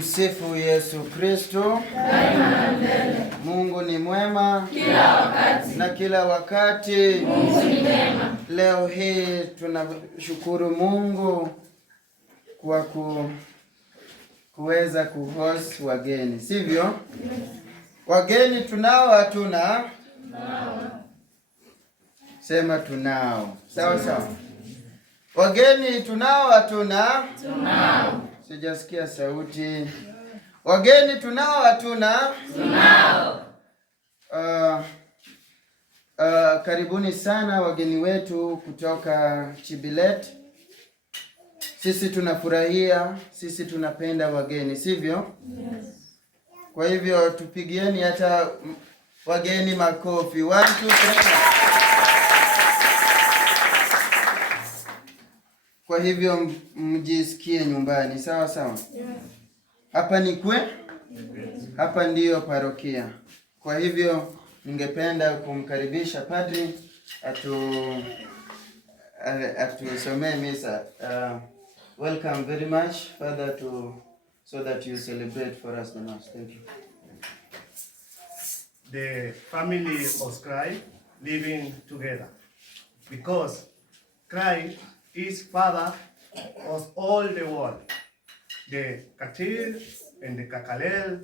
Tumsifu Yesu Kristo. Mungu ni mwema kila wakati. Na kila wakati Mungu ni mwema. Leo hii tunashukuru Mungu kwa kuweza kuhost wageni, sivyo? Yes. Wageni tunao hatuna? Tunao. Sema tunao. Sawa sawa. Wageni tunao hatuna? Tunao. Sijasikia sauti. Wageni tunao hatuna? Tunao. Karibuni sana wageni wetu kutoka Chibilet. Sisi tunafurahia, sisi tunapenda wageni, sivyo? Yes. Kwa hivyo tupigieni hata wageni makofi. 1 2 3. Kwa hivyo mjisikie nyumbani, sawa sawa? Yes. Hapa ni hapa ndiyo parokia. Kwa hivyo ningependa kumkaribisha padri atusomee misa. Welcome very much, Father, so that you celebrate for us the Mass. Thank you. The family of Christ living together, because Christ is Father of all the world, the Katil and the Kakalel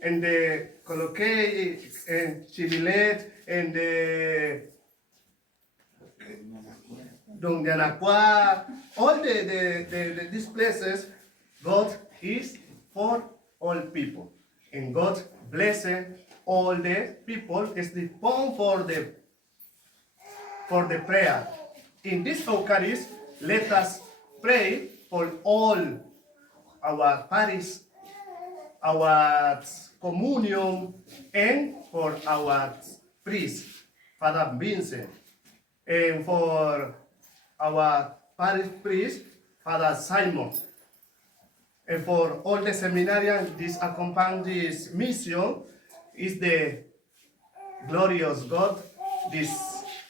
and the Coloquei and Chibilet and the Donganaqua, all these places. God is for all people, and God blesses all the people. Is the point for the prayer. In this Eucharist, let us pray for all our parish, our communion, and for our priest, Father Vincent, and for our parish priest, Father Simon, and for all the seminarians. This accompany this mission is the glorious God. This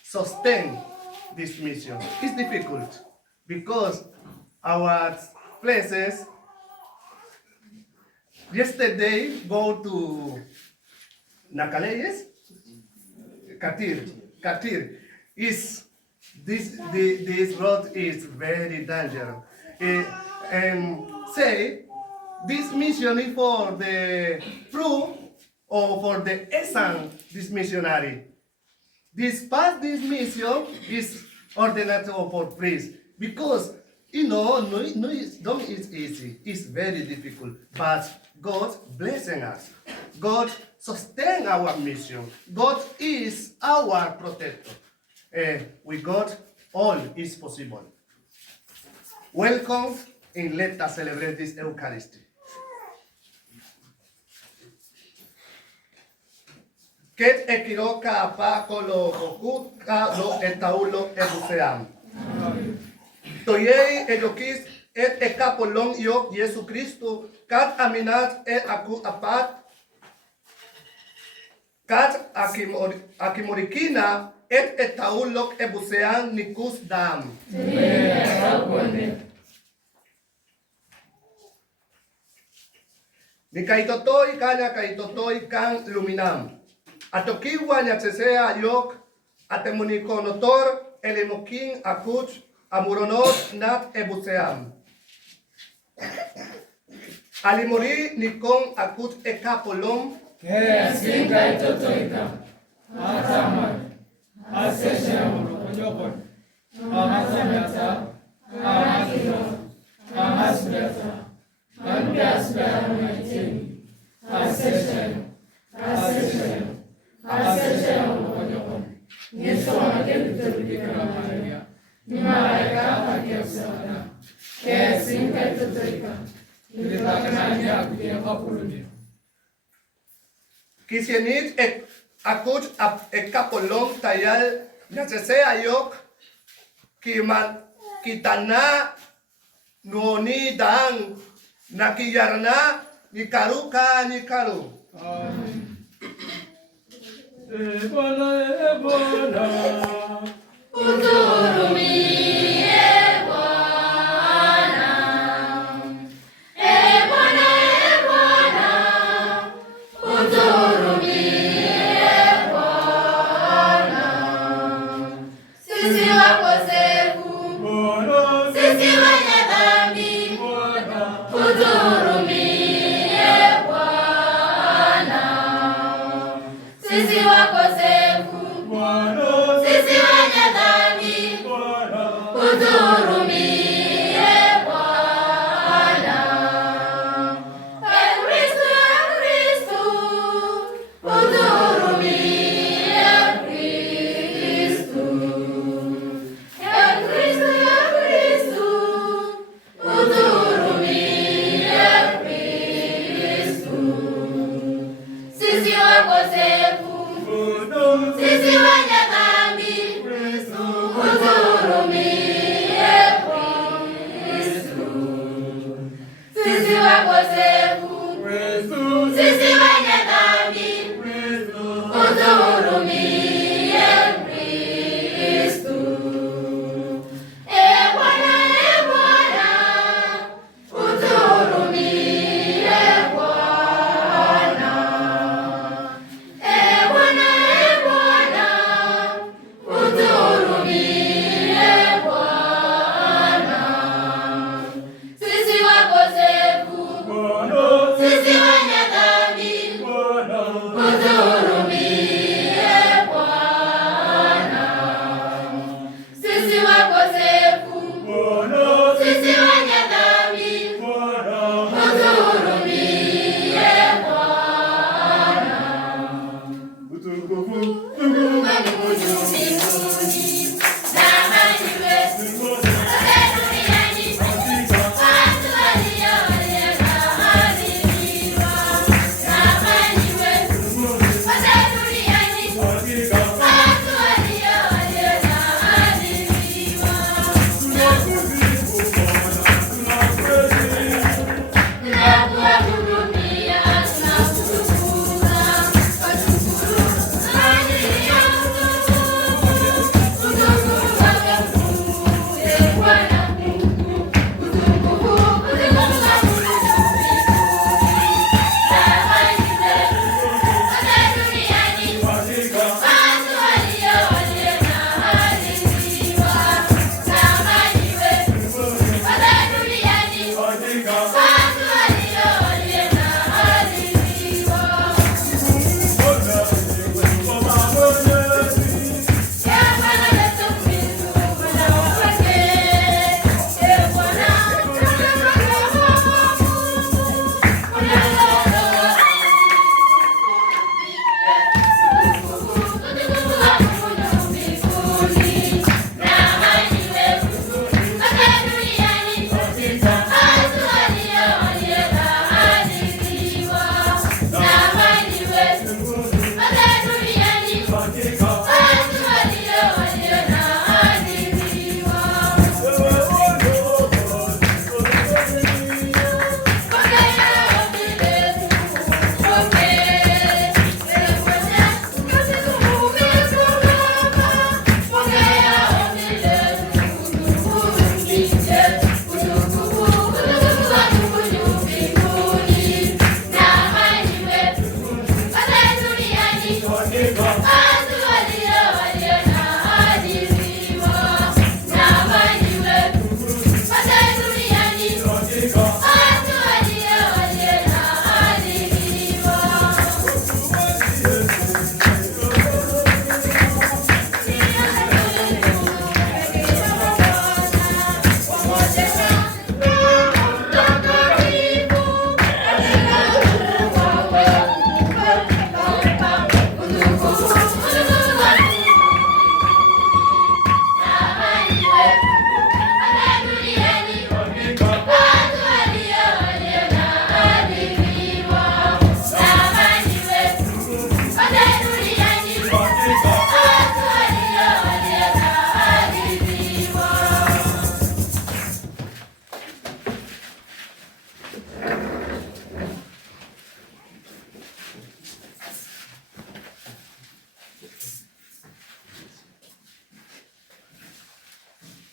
sustain this mission. It's difficult because our places. Yesterday go to Nacaleyes, Katir. Is this road is very dangerous. And say this mission is for the fruit or for the essence. This missionary. This mission is ordained for priest, because no, it's easy. It's very difficult, but God blessing us. God sustain our mission. God is our protector. With God, all is possible. Welcome, and let us celebrate this Eucharist. Ket ekiroka apako lo okuka lo etaulo ebuseam. Toyei elokis et ekapolong yo Yesu Kristo kat aminat et aku apat kat akimorikina et etaulok ebusean nikus dam. Ni kaitotoi kanya kaitotoi kan luminam. Atokiwa nyachesea yok atemunikonotor elemokin akut amuronot nat ebuseam. Alimori nikon akut ekapolom Kesinga itotoika. Ataman. Aseshamu ojokon. Amasamyata. Amakiro. Amasbyata. Ambyasbyata maitini. Aseshamu. Aseshamu ojokon. Nisoma kebiteludika Maria. Ni malaika akiosana. Kesinga itotoika. Nilipakana kutia kapuluni. Kisienit akut ekapolong tayal nyachesea yok kitana noni dang nakiyarna nikaruka nikaru. Amen. Ebola. Uturumie Bwana. Bwana.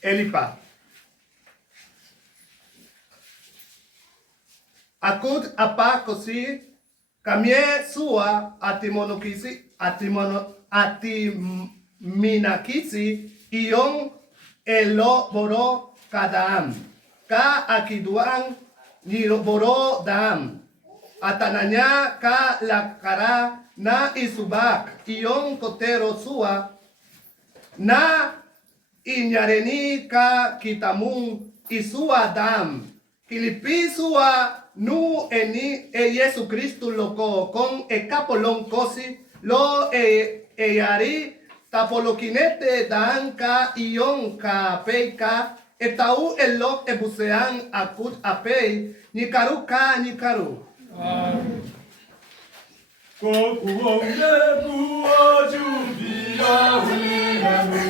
Elipa. Akut apa così camie sua atiminakisi iong elo boro kadam. Ka akiduang niroboro dam. Atananya ka lakara na isubak iong kotero sua na inyareni ka kitamung isua dam. Kilipi sua nu eni Yesu Kristu loko con e capolon kosi lo yari tapolokinete danka ion ka peika etau elok ebusean akut apei nikaru ka nikaru. Kokuonge kuajubia hulinamu.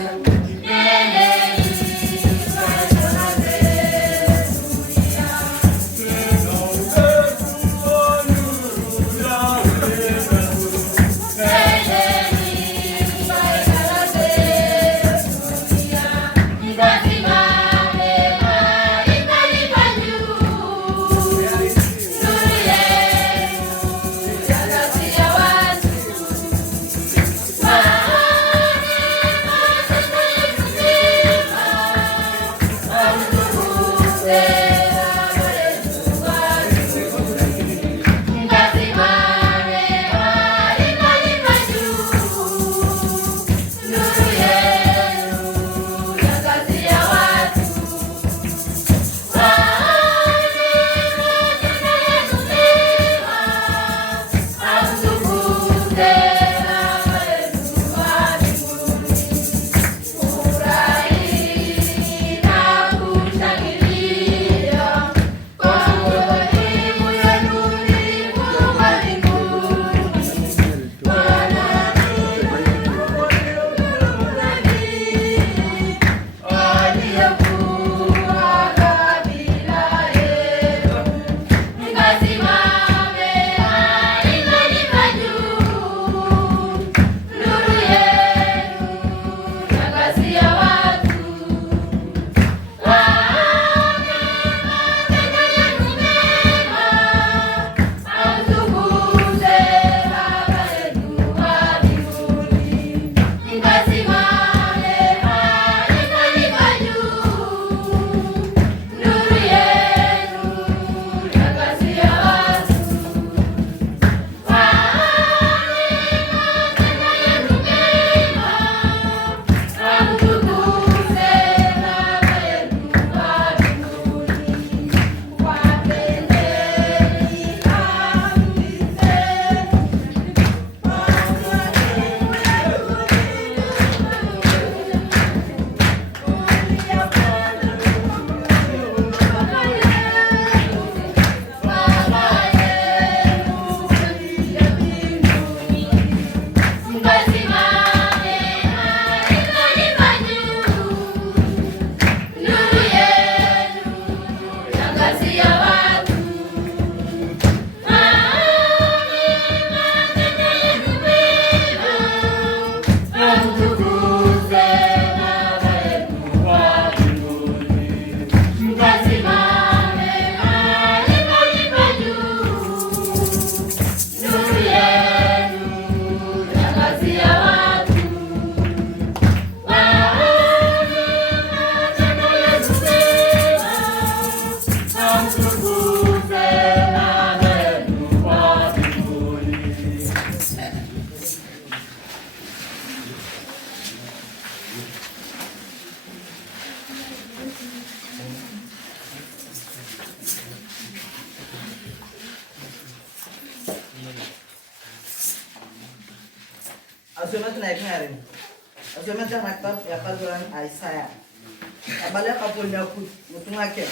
Asumat naik ngarin. Asumat yang naktab ya kaluran Aisyah. Abale kapolnya ku mutungake.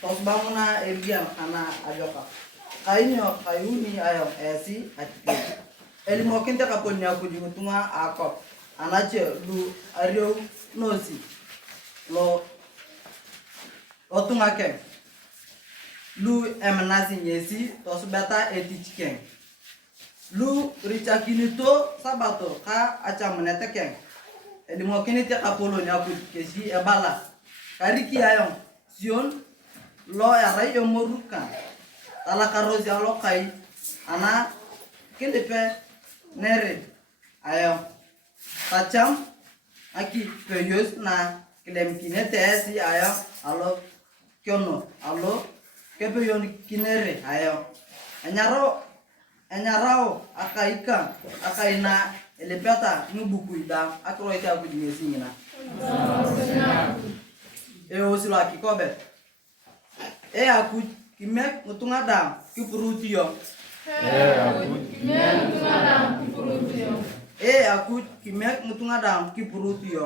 Tos banguna ebiam ana ajoka. Kainyo kayuni ayo esi atike. Eli mokinta kapolnya ku di mutunga akop. Anache lu ario nosi. Lo otungake. Lu emanasi nyesi tos bata etichken. Lu rica kini to sabato ka acha menete keng. Edi mo kini te kapolo ni aku kesi ebala. kariki ayong Sion lo erai yomoruka tala karozi alo kai ana kelepe nere ayong tacham aki peyos na kilemkine tesi ayong alo kyono alo kepeyon kinere ayong enyarao akaina elepeta nubuku ida akro ite akudimesi ngina osilo akikobe akut kimek ngutunga dam kipurutiyo akut kimek ngutunga dam kipurutiyo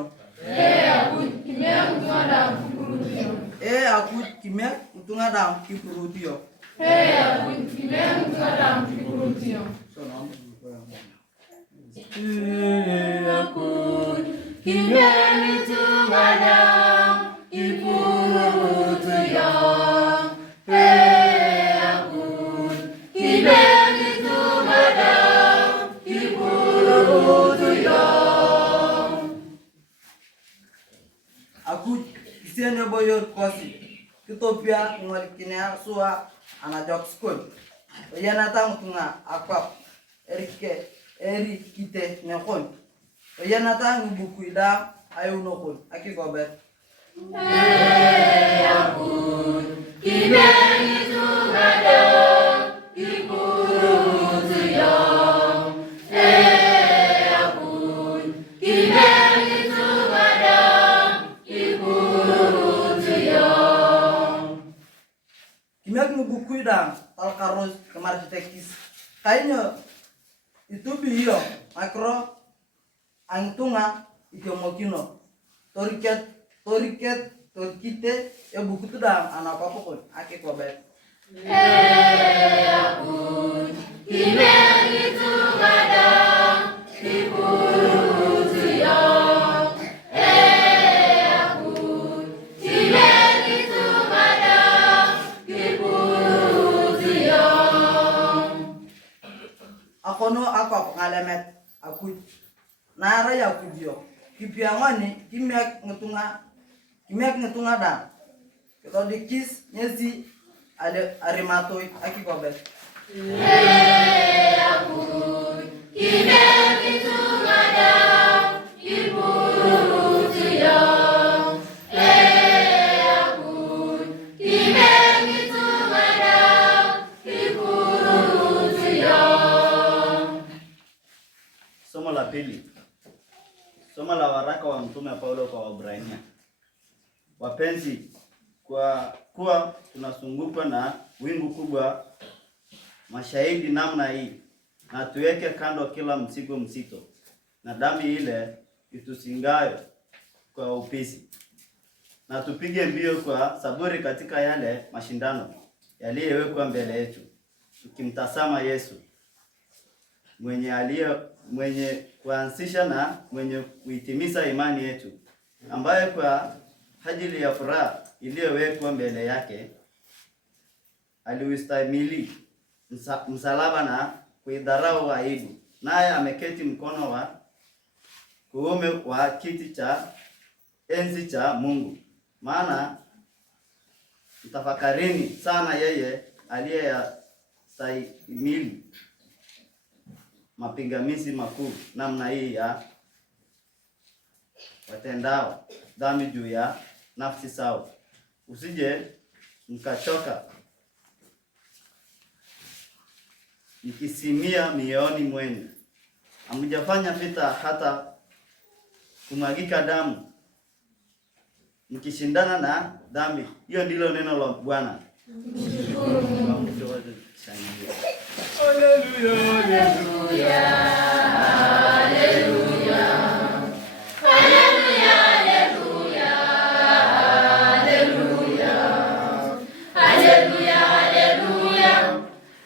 Akut isiene boyor kosi kitopia ngalikinya suwa anajok school oyana tangtunga akwap eri kite nekon oyana tang buku ida ayunokon akikobe akut kimeni tungada kipurutuyo akut kimeni tungada kipurutuyo kimek buku ida tal karos kemar tekis kayaknya itu biyo makro angtunga ikomokino torikete buku tu dam anak apa pun ake kobet akut kimeni tungada kipurutuyo akut kimeni tungada kipurutuyo akono apa ngalamet aku nara ya kudio kipiangani kimek ngetunga dam kalau dikis nyesi ada arimatoi aki kobet akut kimeni tungada kipurutuyo akut kimeni tungada kipurutuyo. Somo la pili. Somo la waraka wa Mtume Paulo kwa Waebrania. Wapenzi, kwa kuwa tunazungukwa na wingu kubwa mashahidi namna hii, na tuweke kando kila mzigo mzito na dhambi ile itusingayo kwa upesi, na tupige mbio kwa saburi katika yale mashindano yaliyowekwa mbele yetu, tukimtazama Yesu mwenye kuanzisha na mwenye kuitimiza imani yetu, ambaye kwa ajili ya furaha iliyowekwa mbele yake aliustahimili msalaba na kuidharau aibu, naye ameketi mkono wa kuume wa kiti cha enzi cha Mungu. Maana mtafakarini sana yeye aliyestahimili mapingamizi makuu namna hii ya watendao dhambi juu ya nafsi zao, usije mkachoka mkisimia mioyoni mwenu. Hamjafanya vita hata kumwagika damu mkishindana na dhambi. Hiyo ndilo neno la Bwana. Haleluya, haleluya, haleluya, haleluya, haleluya, haleluya, haleluya,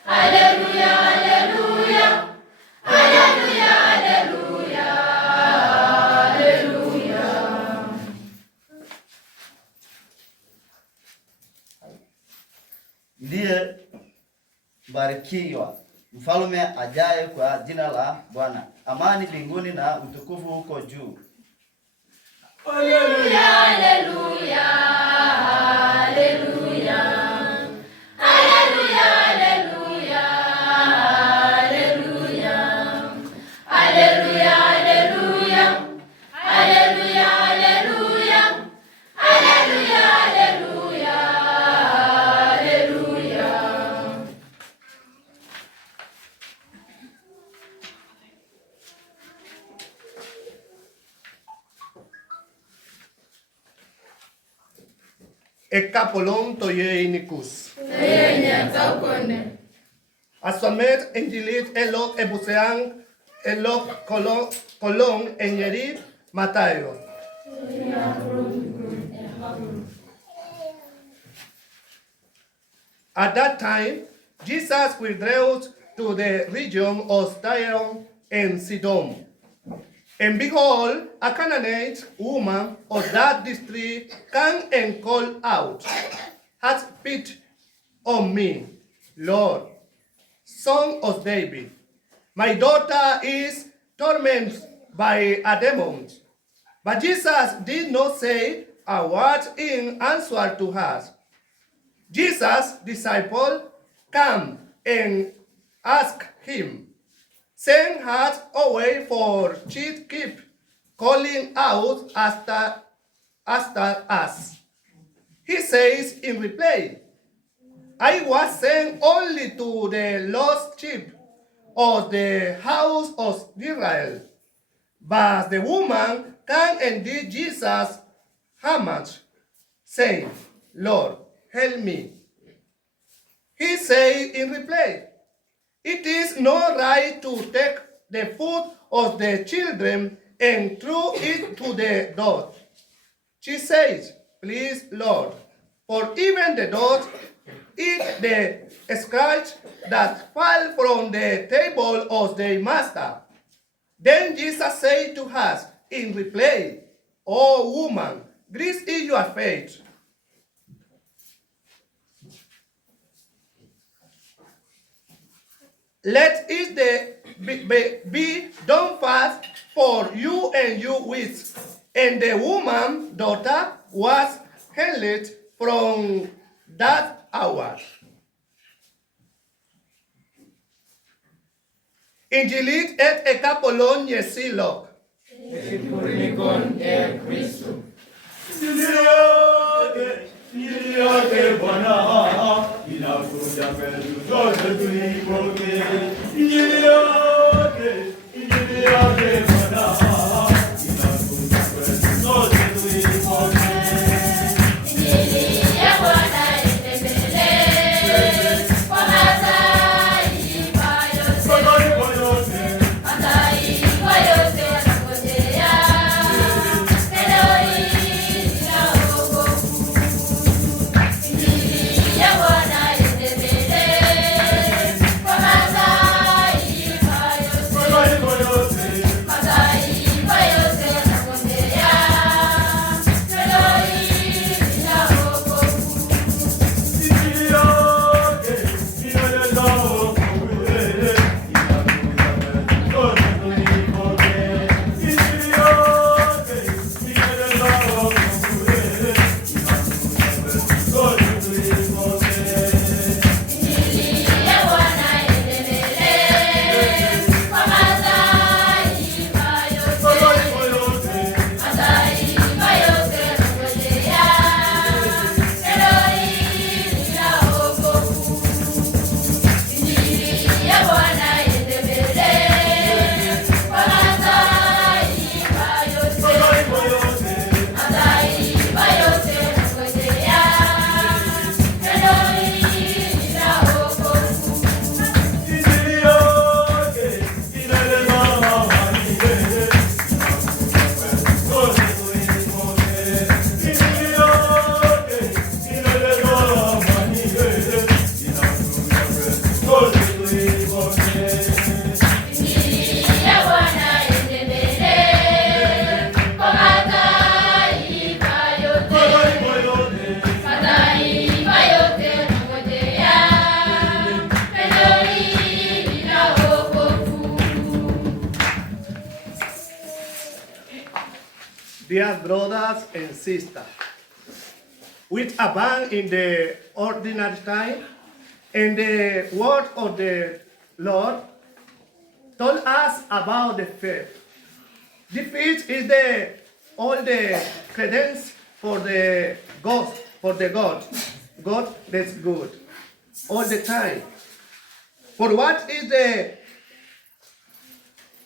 haleluya, haleluya, haleluya, haleluya, haleluya. Ndiye barikiwa mfalme ajaye kwa jina la Bwana. Amani mbinguni na utukufu huko juu. Hallelujah, hallelujah, hallelujah. Hallelujah, hallelujah, hallelujah. Hallelujah, hallelujah. Hallelujah, hallelujah. Hallelujah, hallelujah, hallelujah. Ekapolon toye inikus. Nyata ukone. Asomet enjilit elok ebuseang elok kolong enyerit Matayo. At that time, Jesus withdrew to the region of Tyre and Sidon. And behold, a Canaanite woman of that district came and called out, "Have pity on me, Lord, Son of David. My daughter is tormented by a demon." But Jesus did not say a word in answer to her. Jesus' disciple came and asked him, "Send her away, for she keep calling out after us." He says in reply, "I was sent only to the lost sheep of the house of Israel." But the woman came and did Jesus homage, saying, "Lord, help me." He said in reply, "It is not right to take the food of the children and throw it to the dogs." She says, "Please, Lord, for even the dogs eat the scraps that fall from the table of their master." Then Jesus said to her in reply, "O woman, great is your faith. Let it be done fast for you and you wish." And the woman's daughter was healed from that hour. Injilit et ekapolon yesilok. Epikulikon Kristo. Niliake Bwana, inakuja kwetu sote tulipoke. Niliake Bwana, inakuja kwetu sote tulipoke. Injili ya Bwana iendelee kwa mataifa yote. Mataifa yote yanangojea neno hili la wokovu. Injili ya Bwana iendelee kwa mataifa dear brothers and sisters, which abound in the ordinary time, and the word of the Lord told us about the faith. The faith is all the credence for the God, God that's good, all the time. For what is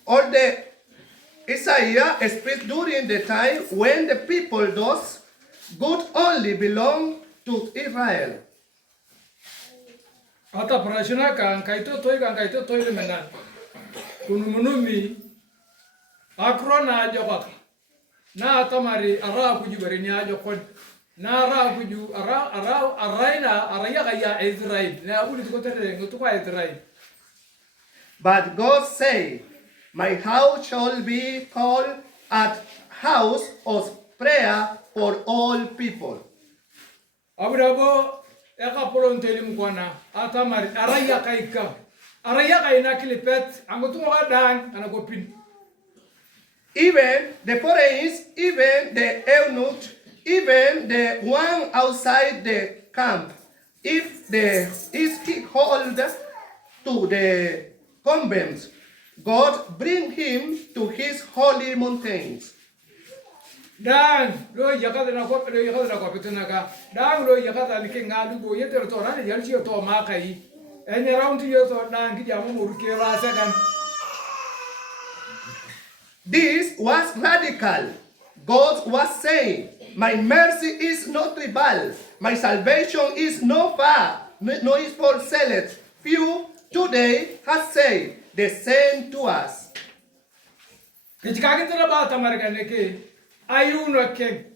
all the Isaiah speaks during the time when the people does good only belong to Israel. Ata parashuna kan kaito toy le menan. Kunumunumi akrona jokak. Na atamari ara kuju berini ajokon. Na ara kuju araina araya kaya Israel. Na uli tukotere ngutuka Israel. But God say, my house shall be called a house of prayer for all people. Abrabo eka polon telim kwana atamari araya kaika. Araya kaina kilipet angutuka dan anakopin. Even the foreigners, even the eunuch, even the one outside the camp, if he hold to the convents, God bring him to his holy mountains. Dan lo yakada na ko petuna ka dan lo yakada ni ke ngadu go yeter to ran yal chi to ma kai en round yo to dan ki jamu mur ke ra sekan. This was radical. God was saying, my mercy is not tribal, my salvation is no far, no is for zealous. Few today has said the same to us. Kichikagi tena ba tamar ka ne ke ayuno ke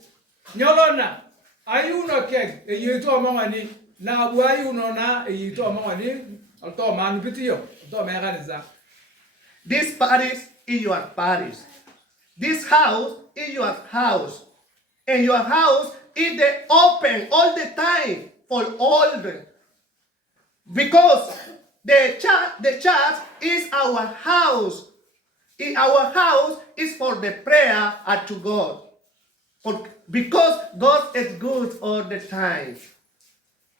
nyolona ayuno ke e yito amani na abu ayuno na e yito amani alto man bitiyo to me ganza. This parish is your parish. This house is your house. And your house is the open all the time for all the. Because the church is our house. Our house is for the prayer to God. Because God is good all the time.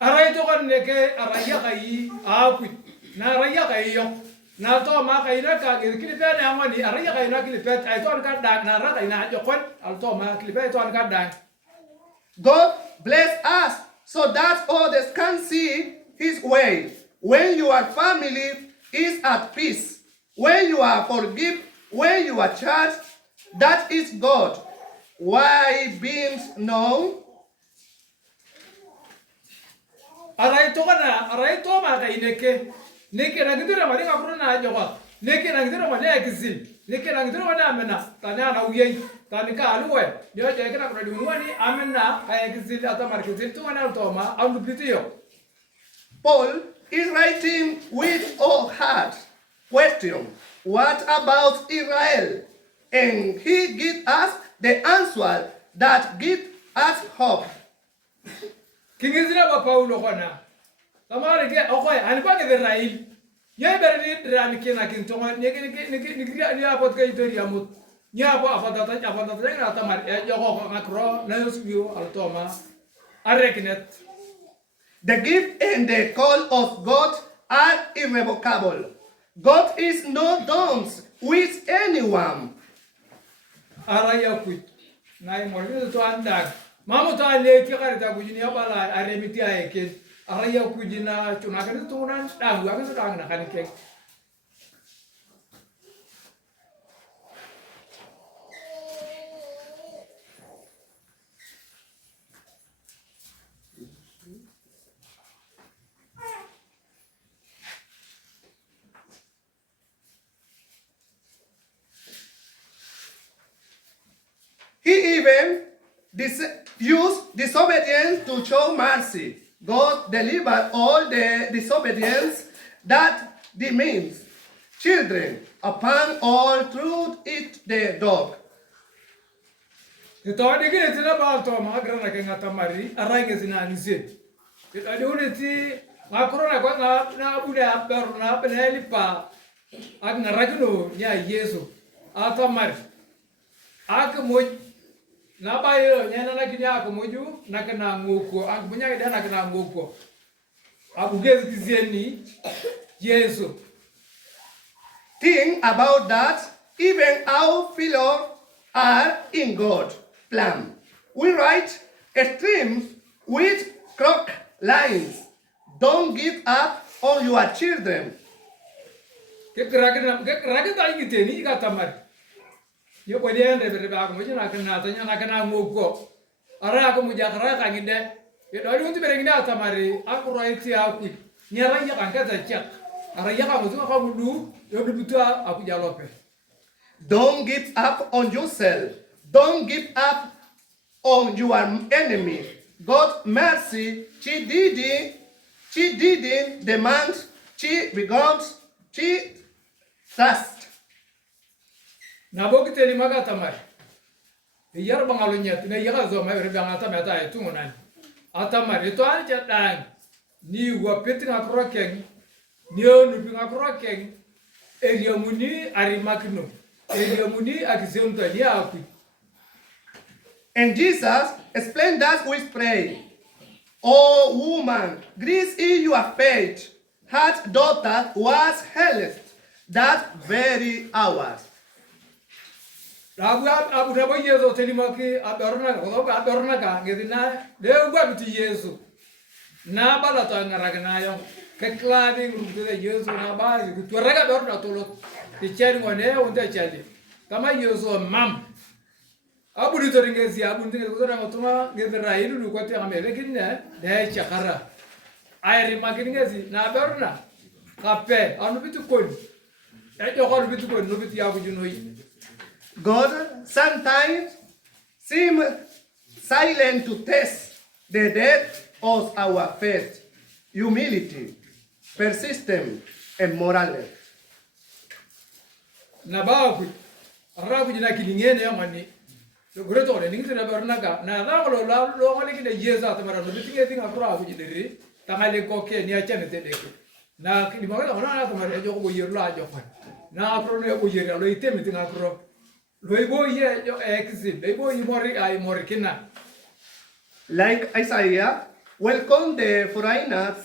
Aray to kan ne ke araya kai apu na araya kai yo. Na to ma kai na ka kilipe na ngani araya kai na kilipe ai to ka dan na ra kai na jokon al to ma kilipe to ka dan. God bless us so that others can see his way. When your family is at peace, when you are forgiven, when you are church, that is God. Why being known? Aray to ma kai ne ke na gidira mari ka kuruna joka neke na gidira mari akizil neke na gidira mari amena tani na uyei tani ka aluwe yo je kana kuna dunwani amena kaya kizil ata markizil tu wana toma andu pitiyo. Paul is writing with all heart. Question: what about Israel? And he gives us the answer that gives us hope. Kingizira ba Paulo kona. Tamari ke okoy ani pa ke Israel. Ye berni drani kina kintonga ni apot ke itori amut. Ni apo afadata na tamar yo ko makro na yusbiu altoma. Areknet. The gift and the call of God are irrevocable. God is not done with anyone. Araya kuit. Nai morni to andak. Mamu to ale ki karita kujini abala aremiti ayeke. Araya kujina chunakan to nan dangu aga to dang na kanike. He even used disobedience to show mercy. God delivered all the disobedience that demeans children upon all through it the dog. Ito adi kini tina ba to magra na kenga tamari arrange zina nise. Ito adi uliti makro na kwa na abude aberu na peneli pa ag na raguno nya Yesu atamari ag moj Na bayo nyana na kinya ko moju na kana ngoko ang bunya ke na kana ngoko. Abugezi kizeni Yesu. Think about that. Even our fellows are in God's plan. We write streams with crook lines. Don't give up on your children. Ke keragin ta ingiteni ka tamar. Yo bodian rebe ba ko moju na kana ngoko. Ara ko muja kara ka ngide. Yo do unti berengina tamari aku roiti aku. Nyara ya kan ka ta chat. Ara ya ka moju ka mudu yo dubuta aku jalope. Don't give up on yourself. Don't give up on your enemy. God's mercy, she didn't demand, she begot, she trust. Na boki teli maga tamar. Iyar bangalunya tuna yaga zo mai rebe ngata meta ay tungunan. Atamar itu an jatang. Ni wa petinga krokeng. Ni onu pinga krokeng. Elia muni ari makno. Elia muni akizonta ni api. And Jesus explained that we pray. Oh woman, grace in your faith. Her daughter was healed that very hour. Abu rabo Yesu teli maki adorna ka ngedina de gwa bitu Yesu. Na bala to ngaragna yo. Kekladi ngrude Yesu na ba tu raga dorna tolo. Ti cheri ngone unta chali. Kama Yesu mam. Abu ritoringezi abu ndinge kuzora ngotuma ngedra ilu ko te amele kinne de chakara. Ayri makiningezi na dorna. Kape anu bitu kon. Ejo ko bitu kon no bitu yabu junoi. God sometimes seems silent to test the depth of our faith, humility, persistence, and morality. Na babu arabu jina kilingene yamani. So greto le ningi na bernaga na da lo ngale kinde Yesu atamara no bitinge tinga kura abu jideri tamale koke ni achane tedeke. Na kilimagala ona atamara ejo ko yerlo ajo fa. Na apro ne ko yerlo lo itemi tinga kuro. Loibo ye yo exit, loibo imori ay morikina. Like Isaiah, welcome the foreigners,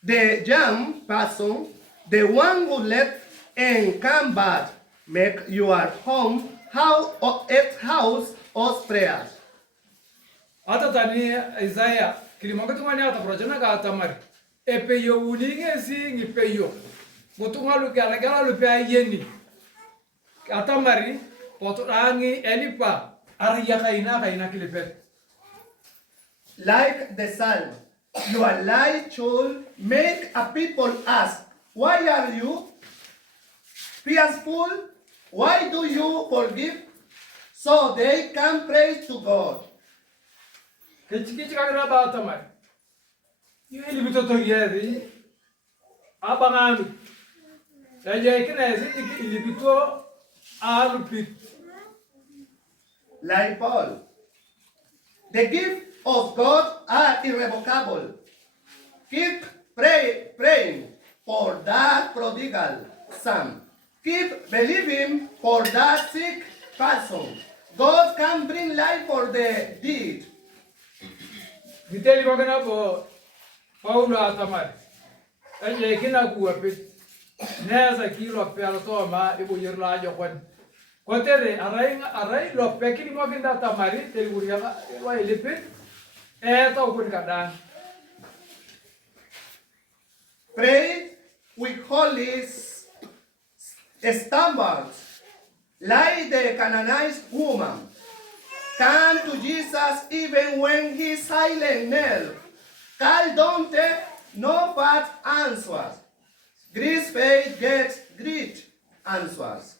the young person, the one who left and come back. Make your home house of prayers. Ata tani Isaiah kilimagala tumani ata projana ka atamari. Epe yo uninge si ngipe yo. Mutunga lu gala lu pe yeni. Atamari Poturangi elipa ariya kaina kilipet. Like the psalm, your light should make a people ask, why are you fearful? Why do you forgive? So they can praise to God. Kichi kagra ba tamar. Yeli bito to yeri. Abangan. Eje kina zi ilibito alupit. Like Paul, the gift of God are irrevocable. Keep praying for that prodigal son. Keep believing for that sick person. God can bring life for the deed. Viteli bagana bo Paulo atamar. Eje kina kuwapit. Neza kilo pelo to ma ibu yerla ajo kwan. Kotere arai lo pekini mo kinda tamari teli buria wa ilipit to kun kadang. Pray with holy standards, like the Canaanite woman. Come to Jesus even when he silent kneel. Call Dante, no bad answers. Great faith gets great answers.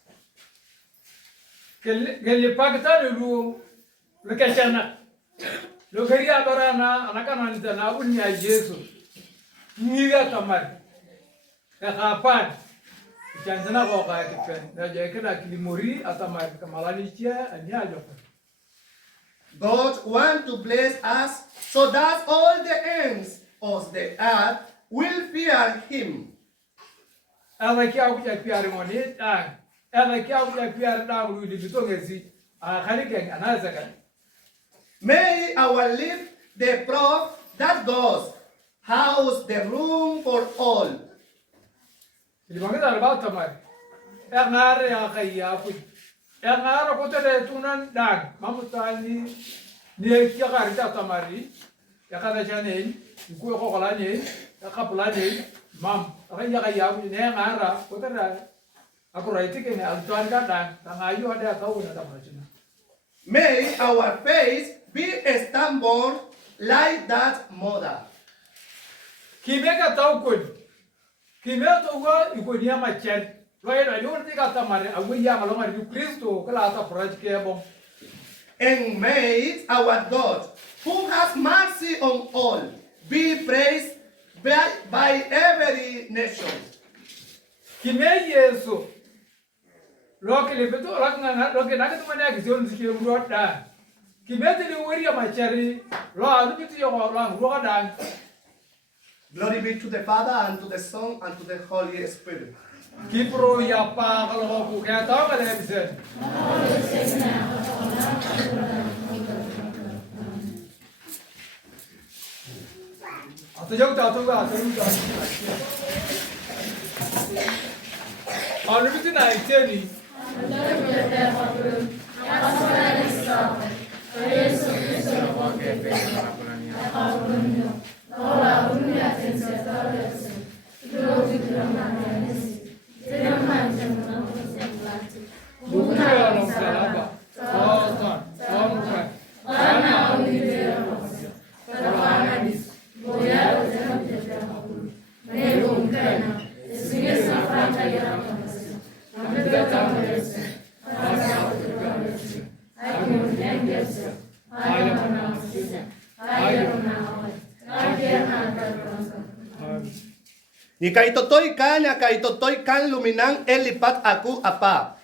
Geli pagta lu kachana. Lo kariya barana anakana nitana unya Yesu. Niga tamari. Kapan. Janjana ko ka kipen. Na je kana kilimori atamari kamalani chia anya joko. God wants to bless us so that all the ends of the earth will fear him. Ala kia uja piare ngoni ala kia uja piare da ulu di bitongezi khali keng anazakan May our live the proof that goes house the room for all. Limangita alba tamari. Ngare ya kaya ku. Ngare ko tere tunan dag. Mamutani ni ya karita tamari. Ya kada chane ku ko kolanye ya kapulanye mam. Kaya ku ne ngara ko tere aku raiti ke ne altuan kadang tangayu ada kau na tamari. May our faith be stubborn like that mother. Kimeka tau kun. Kimeka tau ga ikonia macen. Loe na yun tika tamare awi yang along ari Kristo kala ta project ke bom. And may our God, who has mercy on all, be praised by every nation. Kime Yesu. Loke le beto ranga loke na ketu mania kision sikio mroda. Kime te ni wori amachari lo adu bitu yo lo roda. Glory be to the Father, and to the Son, and to the Holy Spirit. Kipro ya pa kalau ku kaya tahu kada episode. Atau jauh tak tahu kan? Anu bitu naik ni. Ni kaitotoy kan luminang elipat aku apa.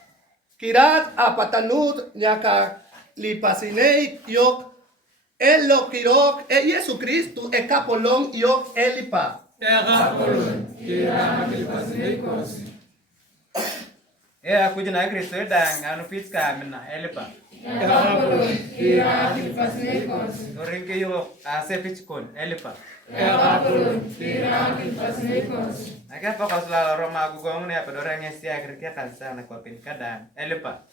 Kirat apatanud nyaka lipasinei yok elo kirok Yesu Kristu kapolong yok elipa. Aku jena Kristo dang anu pitka mena elipa. Orang kyo ase pichkon elipa. Agak fokus la Roma aku gong ne apa dorang ngesti akhir kia kansa na kwa kadang elipa.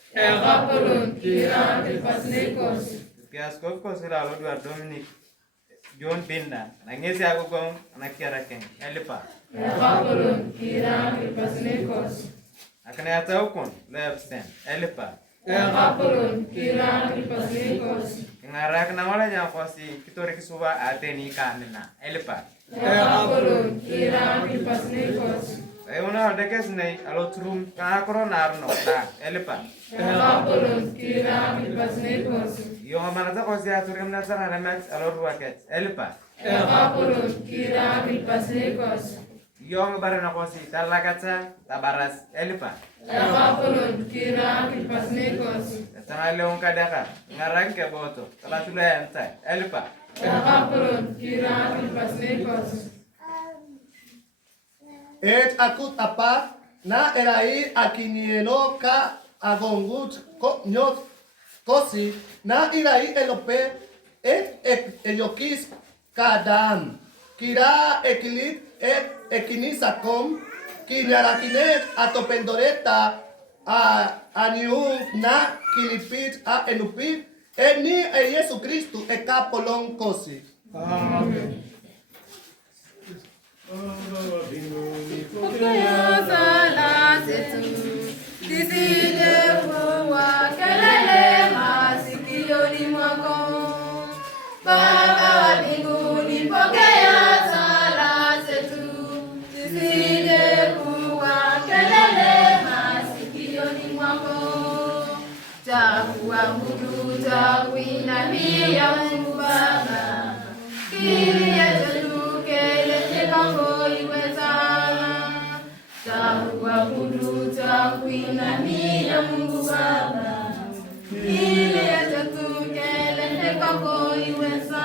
Pias koko sila lo dua Dominic John Binda. Nangesi aku gong anak kia rakeng elipa. Akan ya tahu kon lebsen elipa. Ngarak na wala jang kosi kitori kisuba ateni kanina elipa. Una dekes nei alo trum ka korona arno da elipa. Yo mana ta kosi aturim na sana na max alo ruaket elipa. Yo bare na kosi talakatsa tabaras elipa. Tanga leong kadaka ngarang ke boto kala tula enta elipa. Et akut apa na erai akinieno ka agongut nyot kosi na irai elope et eyokis kadam kira ekilit et ekinisakom kinarakinet atopendoreta aniu na kilipit enupit eni Yesu Kristu kapolong kosi. Amen. Kuinamia Mungu Baba, ili atatukele kwako iweza.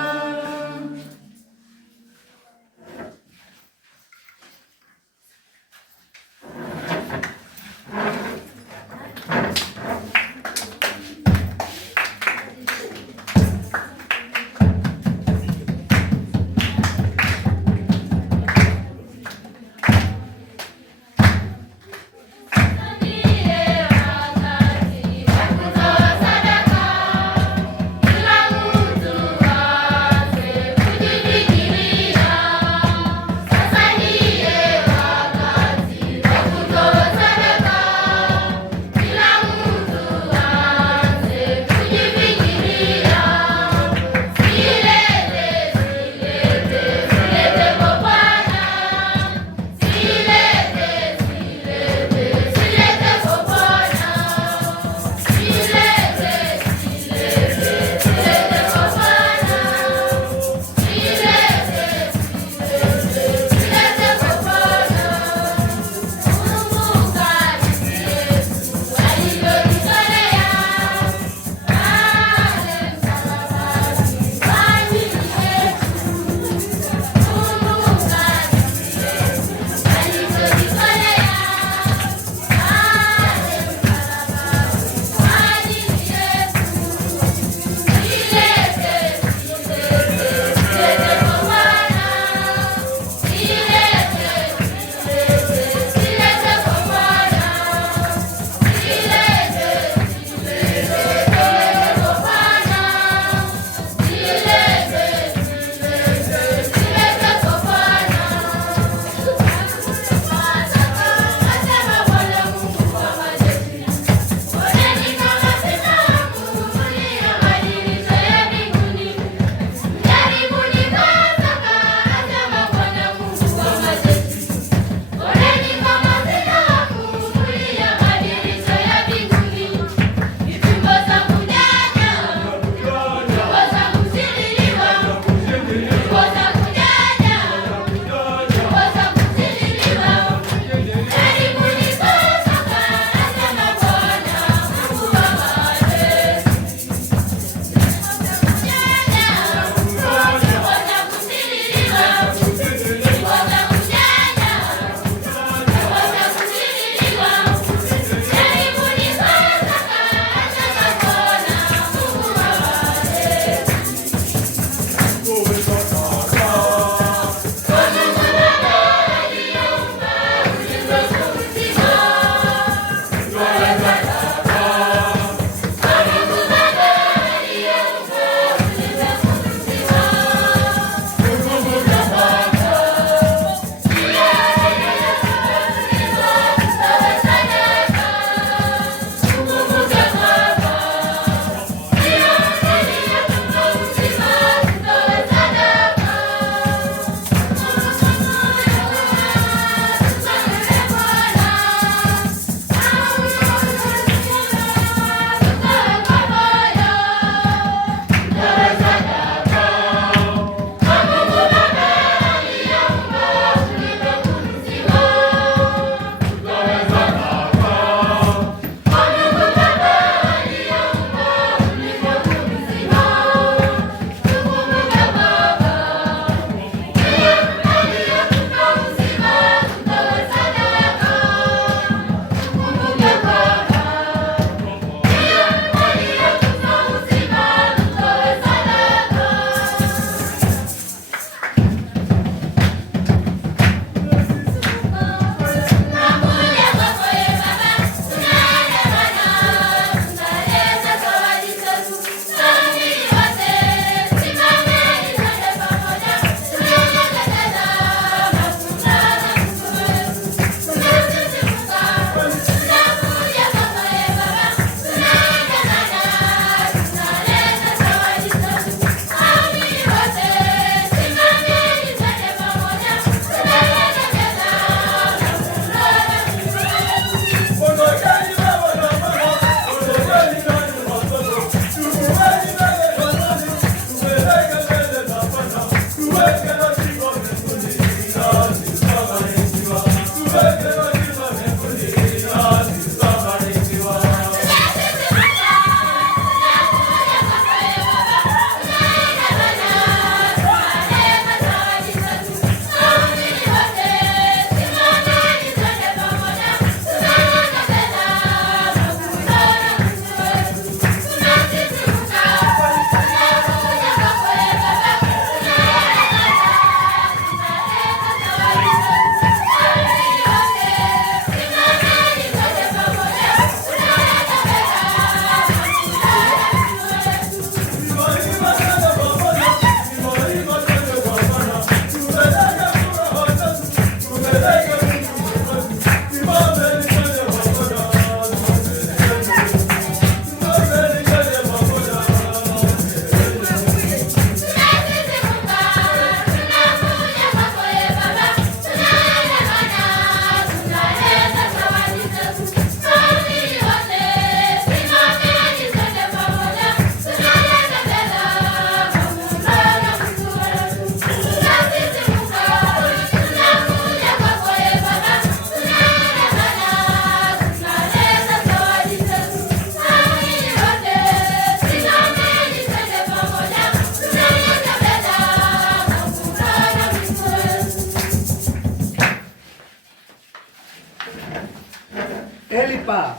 Elipa.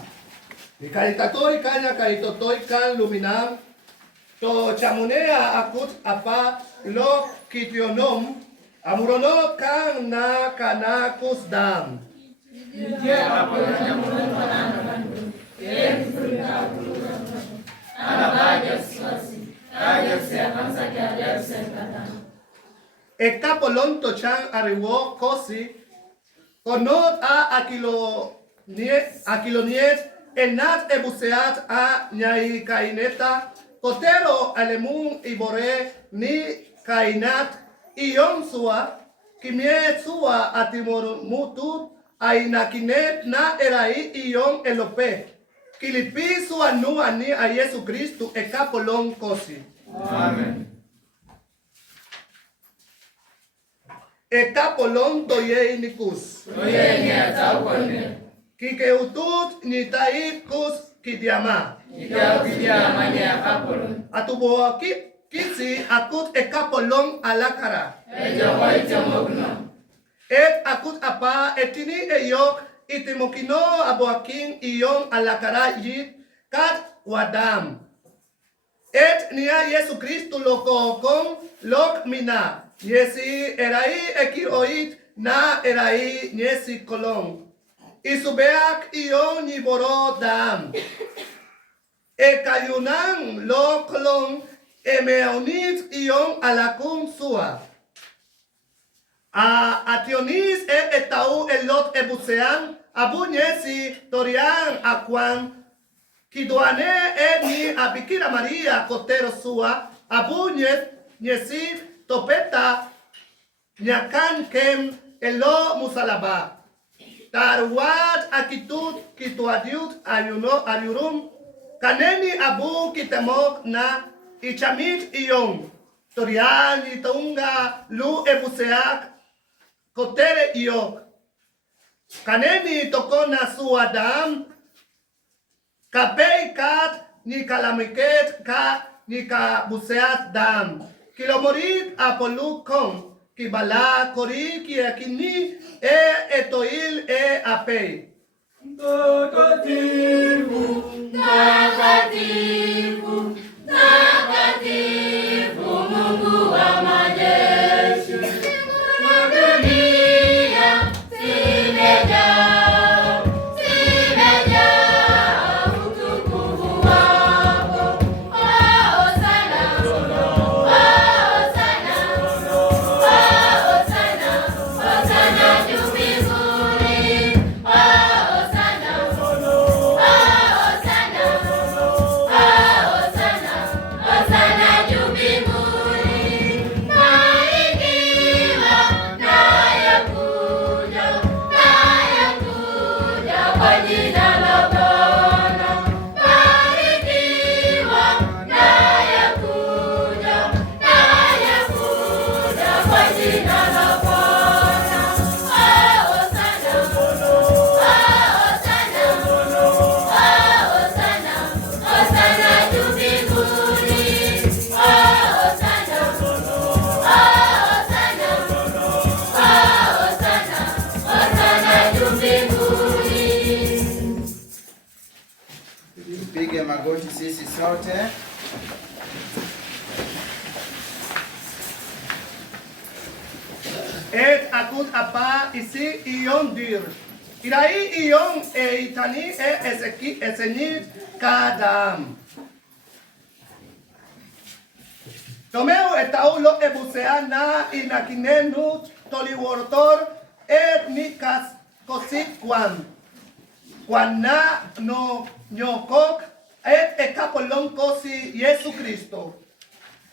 Ikaitatoi kanya kaitotoi kan luminam. To chamunea akut apa lo kitionom. Amurono kan na kanakus dam. Ekapolon tochan arrivó kosi. Konot a akiloniet enat ebuseat a nyai kaineta. Kotero alemun ibore ni kainat iyon sua. Kimie sua atimor mutut ainakinet na erai iyon elope. Kilipi sua nua ni a Yesu Kristu ekapolon kosi. Amen. Ekapolon toye nikus. Oye ni ataukonde. Kike utut ni taikus kidiama. Ikaw kidiama ni akapolon. Atubo kisi akut ekapolon alakara. Ejo ko itomogno. Et akut apa etini eyok itimokino aboakin iyon alakara yit kat wadam. Et niya Yesu Kristu loko kong lok mina. Yesi erai ekiroit na erai nyesi kolong. Isubeak iyon niboro dam. Ekayunang lo kolong emeonit iyon alakung sua. Ationis etau elot ebusean abu nyesi torian akwan. Kiduane ni abikira Maria kotero sua abu nyesi topeta nyakan kem elo musalaba. Tarwat akitut kituadiut ayurum kaneni abu kitemok na ichamit iyon. Torian itaunga lu ebuseak kotere iyok. Kaneni tokona suadam kapei kat ni kalamiket ka ni kabuseat dam. Kilomorit apoluk kong kibala kori kiekini etoil apei. Takatifu, Takatifu, takatifu Mungu wa majeshi. Dunia zimejaa utukufu wako. Hosana, Hosana, Hosana, Hosana juu mbinguni. Hosana, Hosana, Hosana juu mbinguni. Barikiwa nayekuja kwa jina la Bwana. Barikiwa nayekuja kwa jina la Bwana. Hosana, Hosana, Hosana juu mbinguni. Hosana, Hosana juu mbinguni. Tupige magoti sisi sote. Et akut apa isi iyon dir. Irai iyon itani esenit kadam. Tomeu etau lo ebusean na inakinenut toliwortor et nikas kosik kwan. Kwan na no nyokok et ekapolon kosi Yesu Kristo.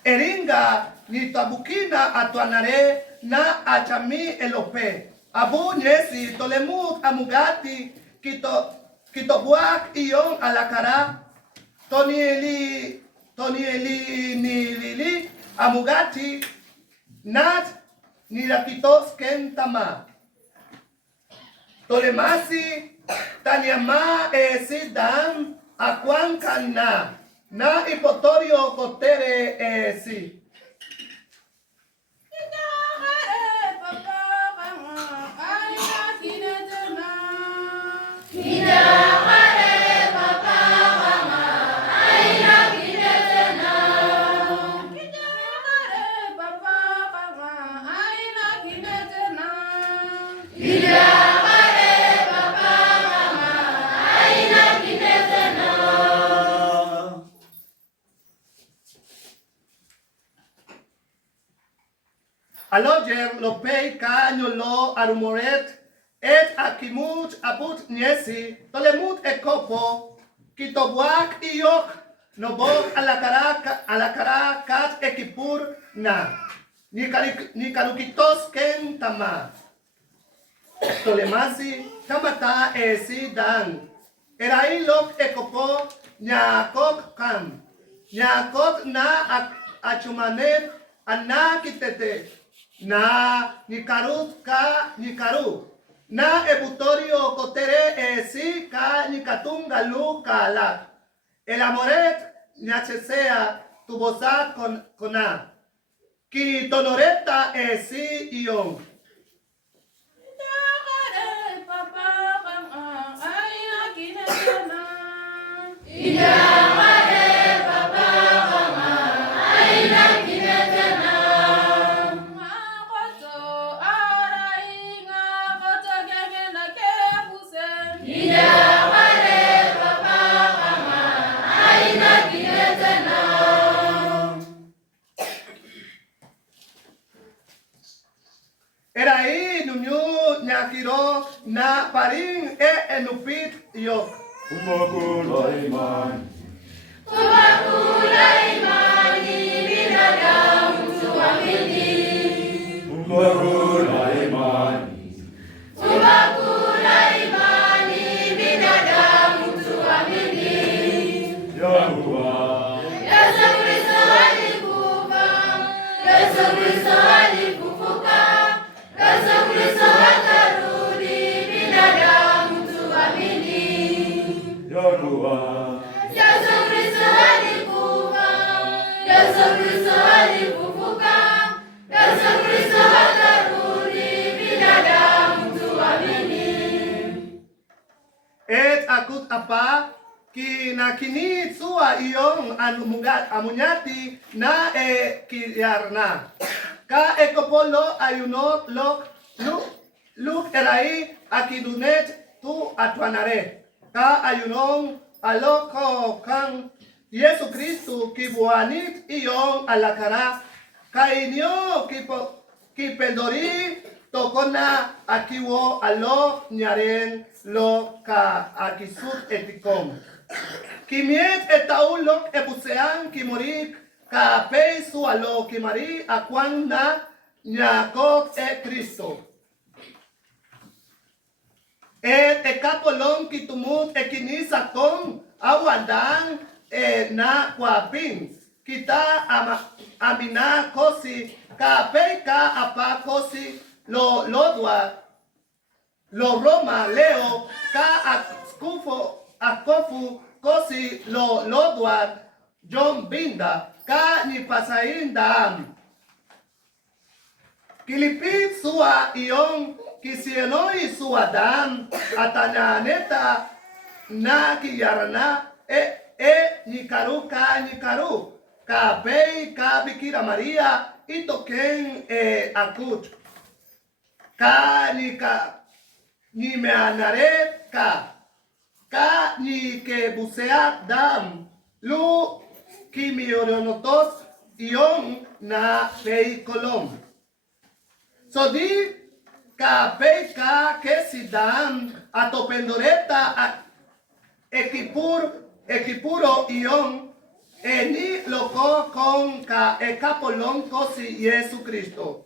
Eringa ni tabukina atuanare na achami elope. Abu nyesi tolemut amugati kitobuak iyon alakara. Tonieli nilili amugati nat nirakitos kentama. Tolemasi tanyama esidam akwan kana na ipotorio kotere esi. Ida Aloger lo pei canyo lo arumoret et akimut aput niesi tolemut ekopo kitobuak iyok nobok alakara kat ekipur na ni karukitos ken tama tolemasi tamata esi dan erailok ekopo nyakok kam nyakok na achumanet ana kitete na nikarut ka nikaru na ebutorio kotere esi ka nikatunga lu kala el amoret nyachesea tubosa kona ki tonoreta esi ion Erai nunyu nyakiro na paring enupit yok. Umakula imani binadamu tuamini. Umakula imani Binadamu tuamini. Yahuwah Yesu Kristo alikufa, Yesu Kristo alifufuka, Yesu Kristo atarudi, binadamu tuamini. Yahuwah Yesu Kristo alikufa, Yesu Kristo alifufuka, Yesu Kristo atarudi, binadamu tuamini. Et akut apa ki na kini sua iong amunyati na kiarna. Ka ekopolo ayuno luk erai akidunet tu atuanare. Ka ayunong aloko kang Yesu Kristu kibuanit iong alakara. Ka inyo kipendori tokona akiwo alo nyaren lo ka akisut etikom. Kimiet etaulok ebusean kimorik ka peisu alo kimari akwan na nyakok Kristo. Et ekapolong kitumut ekinisakong awadang na kwaping. Kita amina kosi ka peika apa kosi lo lodwa lo Roma leo ka akofu kosi lo lodwa John Binda ka ni pasain dam kilipit sua iong kisienoi sua dam atanyaneta na kiyarana nikaru ka pei ka Bikira Maria itoken akut ka ni meanare ka ni ke busea dam lu kimioronotos iong na pei kolom so di ka pei ka kesidam atopendoreta ekipuro iong eni loko con ka ekapolon kosi Yesu Kristo.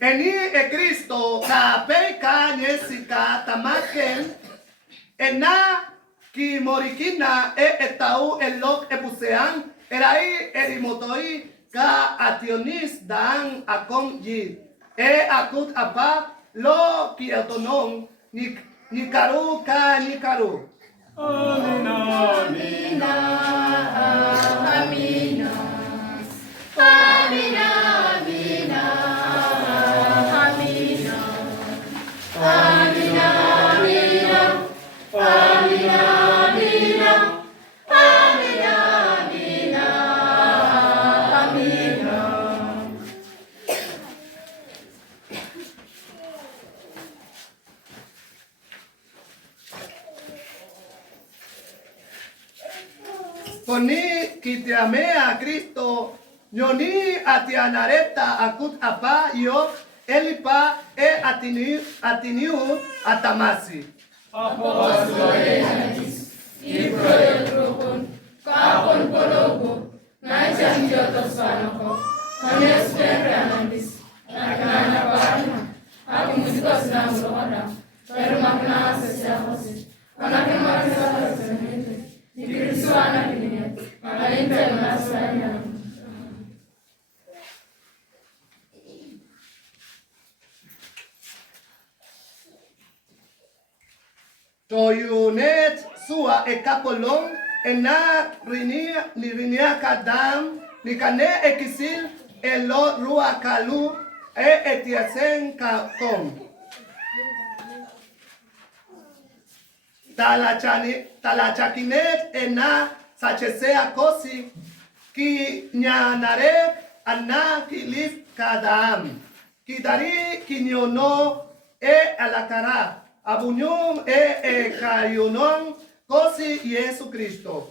Eni Kristo ka peka nyesika tamaken ena ki morikina etau elok ebusean erai erimotoi ka ationis dan akong yi akut apa lo ki autonom ni karu ka ni karu. Amina Amina, Amina, Amina, Amina, Amina, Amina, Amina, Amina, Amina, Amina, Nyoni kitiamea Kristo. Nyoni atianareta akut apa yo elipa atiniu atamasi. Kapon pologo, na janjoto sanoko, kanes peranandis, nakana parana, aku musikos na mulora, pero makna sesiakosi, anake makna sesenite, ikirisuana kinyet, alinte nasanya. Toyunet sua ekapolong ena rinia kadam nikane ekisil elo rua kalu etiasen kakom. Talachakinet ena sachesea kosi ki nyanare ana kilif kadam. Kidari kinyono alakara. Abunyum kayunon kosi Yesu Kristo.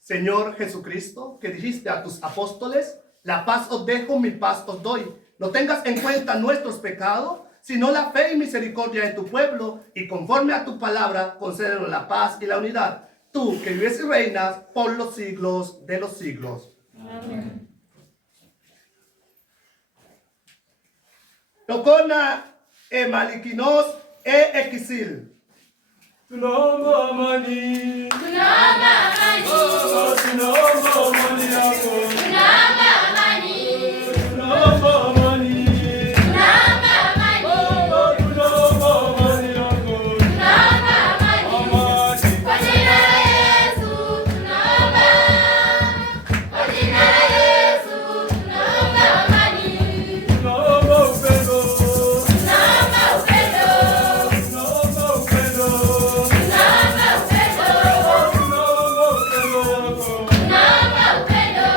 Señor Jesucristo, que dijiste a tus apóstoles, la paz os dejo, mi paz os doy. No tengas en cuenta nuestros pecados, sino la fe y misericordia de tu pueblo, y conforme a tu palabra, concédenos la paz y la unidad. Tú que vives y reinas por los siglos de los siglos. Amén. Tokona malikinos ekisil. Tunaomba amani. Tunaomba amani. Tunaomba amani yako. Tunaomba amani. Tunaomba amani. Tunaomba amani. Tunaomba amani yako. Tunaomba amani. Amani. Kwa jina la Yesu tunaomba. Kwa jina la Yesu tunaomba amani. Tunaomba upendo. Tunaomba upendo. Tunaomba upendo. Tunaomba upendo. Tunaomba upendo wako. Tunaomba upendo.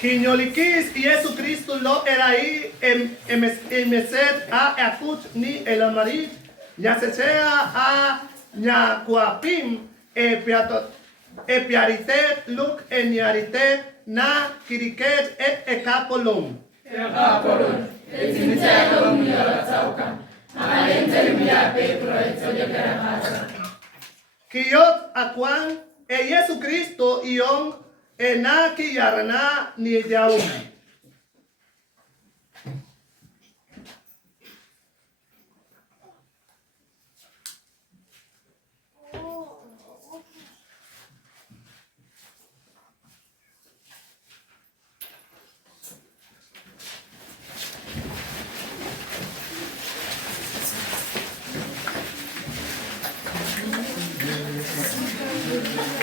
Kinyolikis Yesu Kristo lo erai emeset a akut ni elamarit nyasesea a nyakuapim epiaritet luk eniaritet na kiriket et ekapolom. Kiyot akwan Yesu Kristo iong na kiyarana ni jaum. Yeah.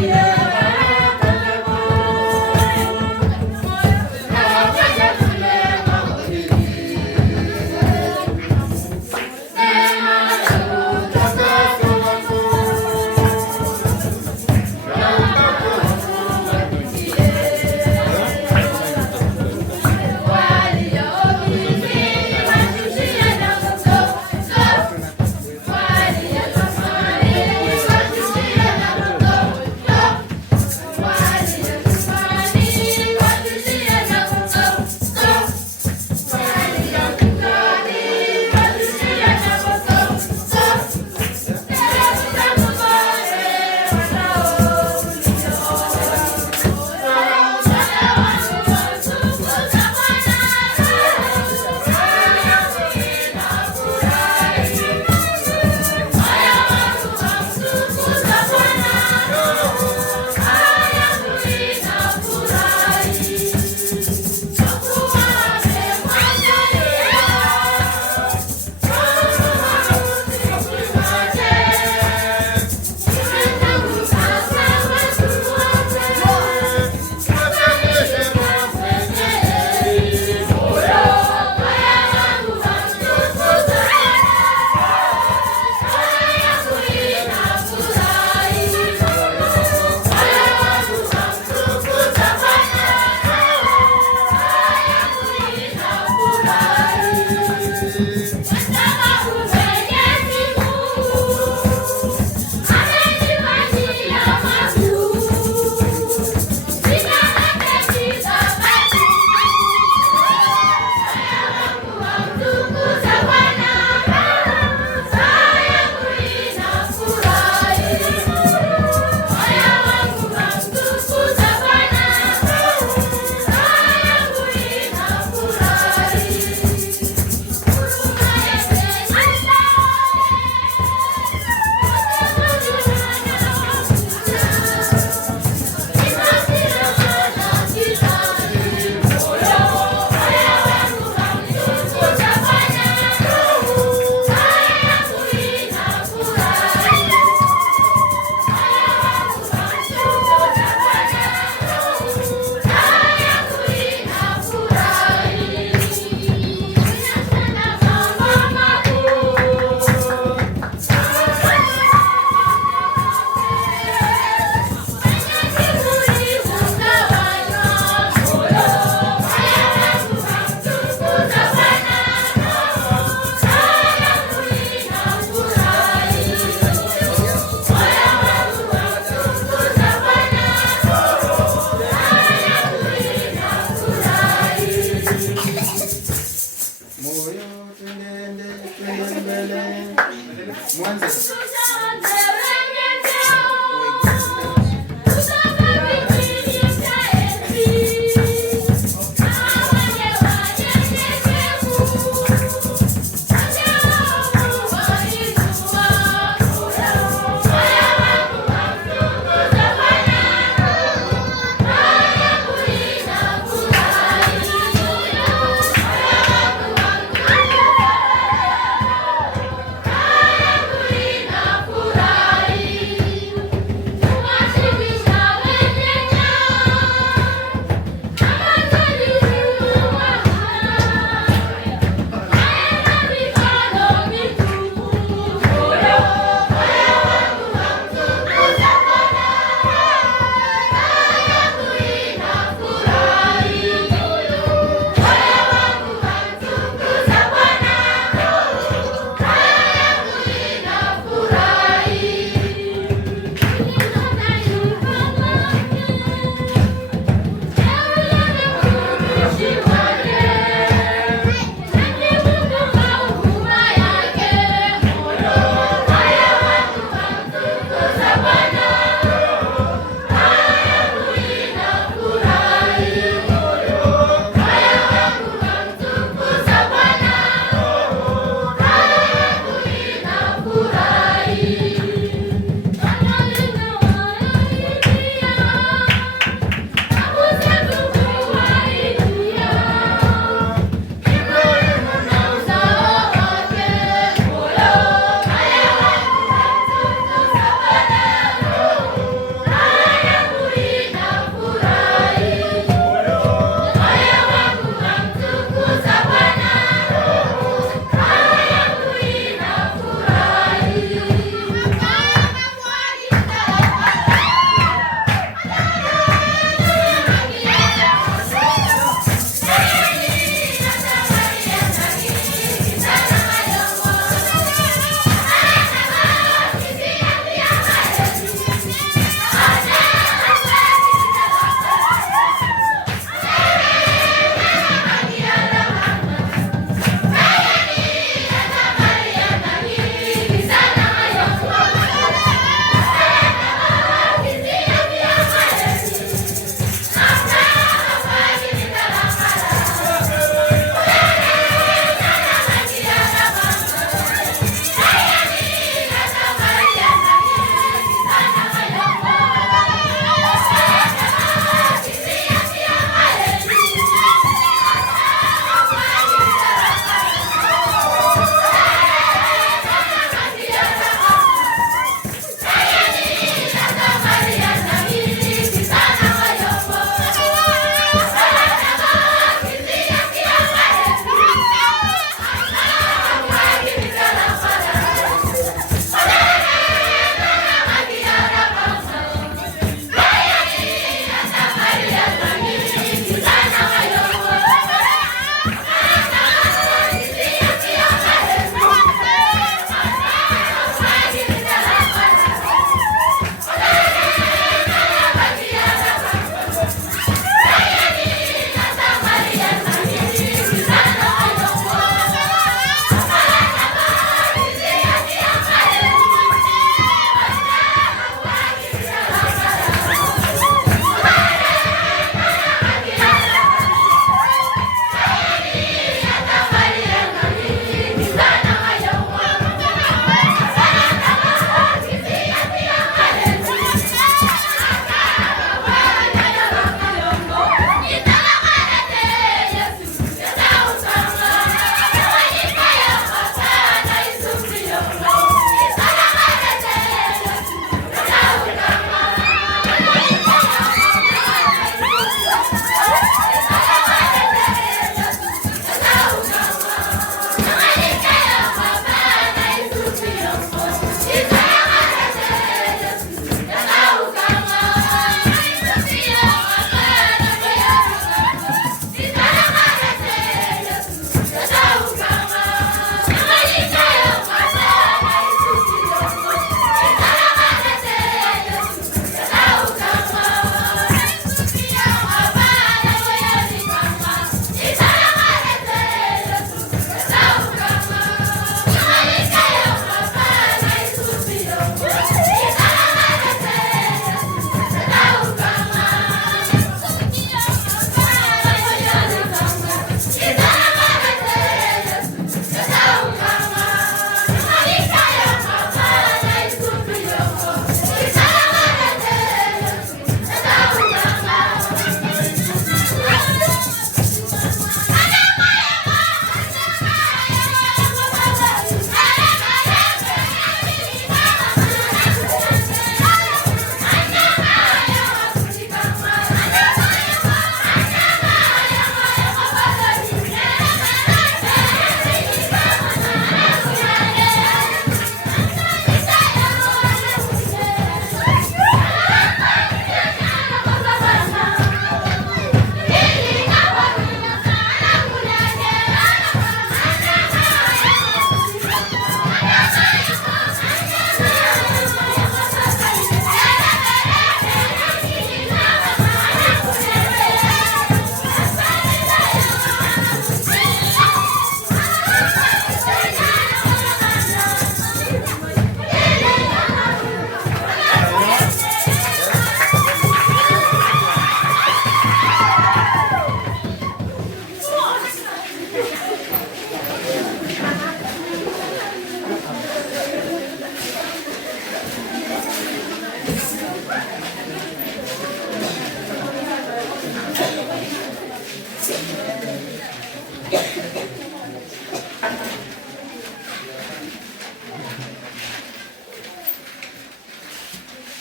Yeah.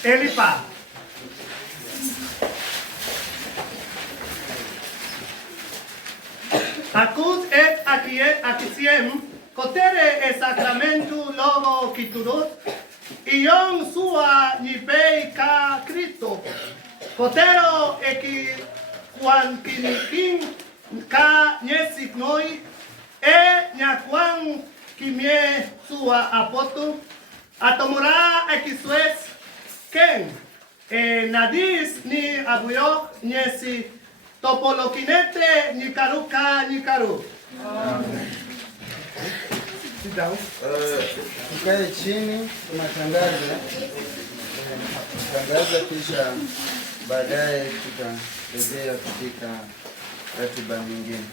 Elipa. Acus et aciem, cotere e sacramentu logo kiturut, ion sua nipei ca Cristo. Cotero e qui quan kinikin ka nyesik noi, e nyakwang kimie sua apotu, atomura e kisues ken, e nadis ni abuyok nyesi topolokinete nikaruka nikaru. Tukae chini, tunatangaza kisha baadaye tutarejea katika ratiba nyingine.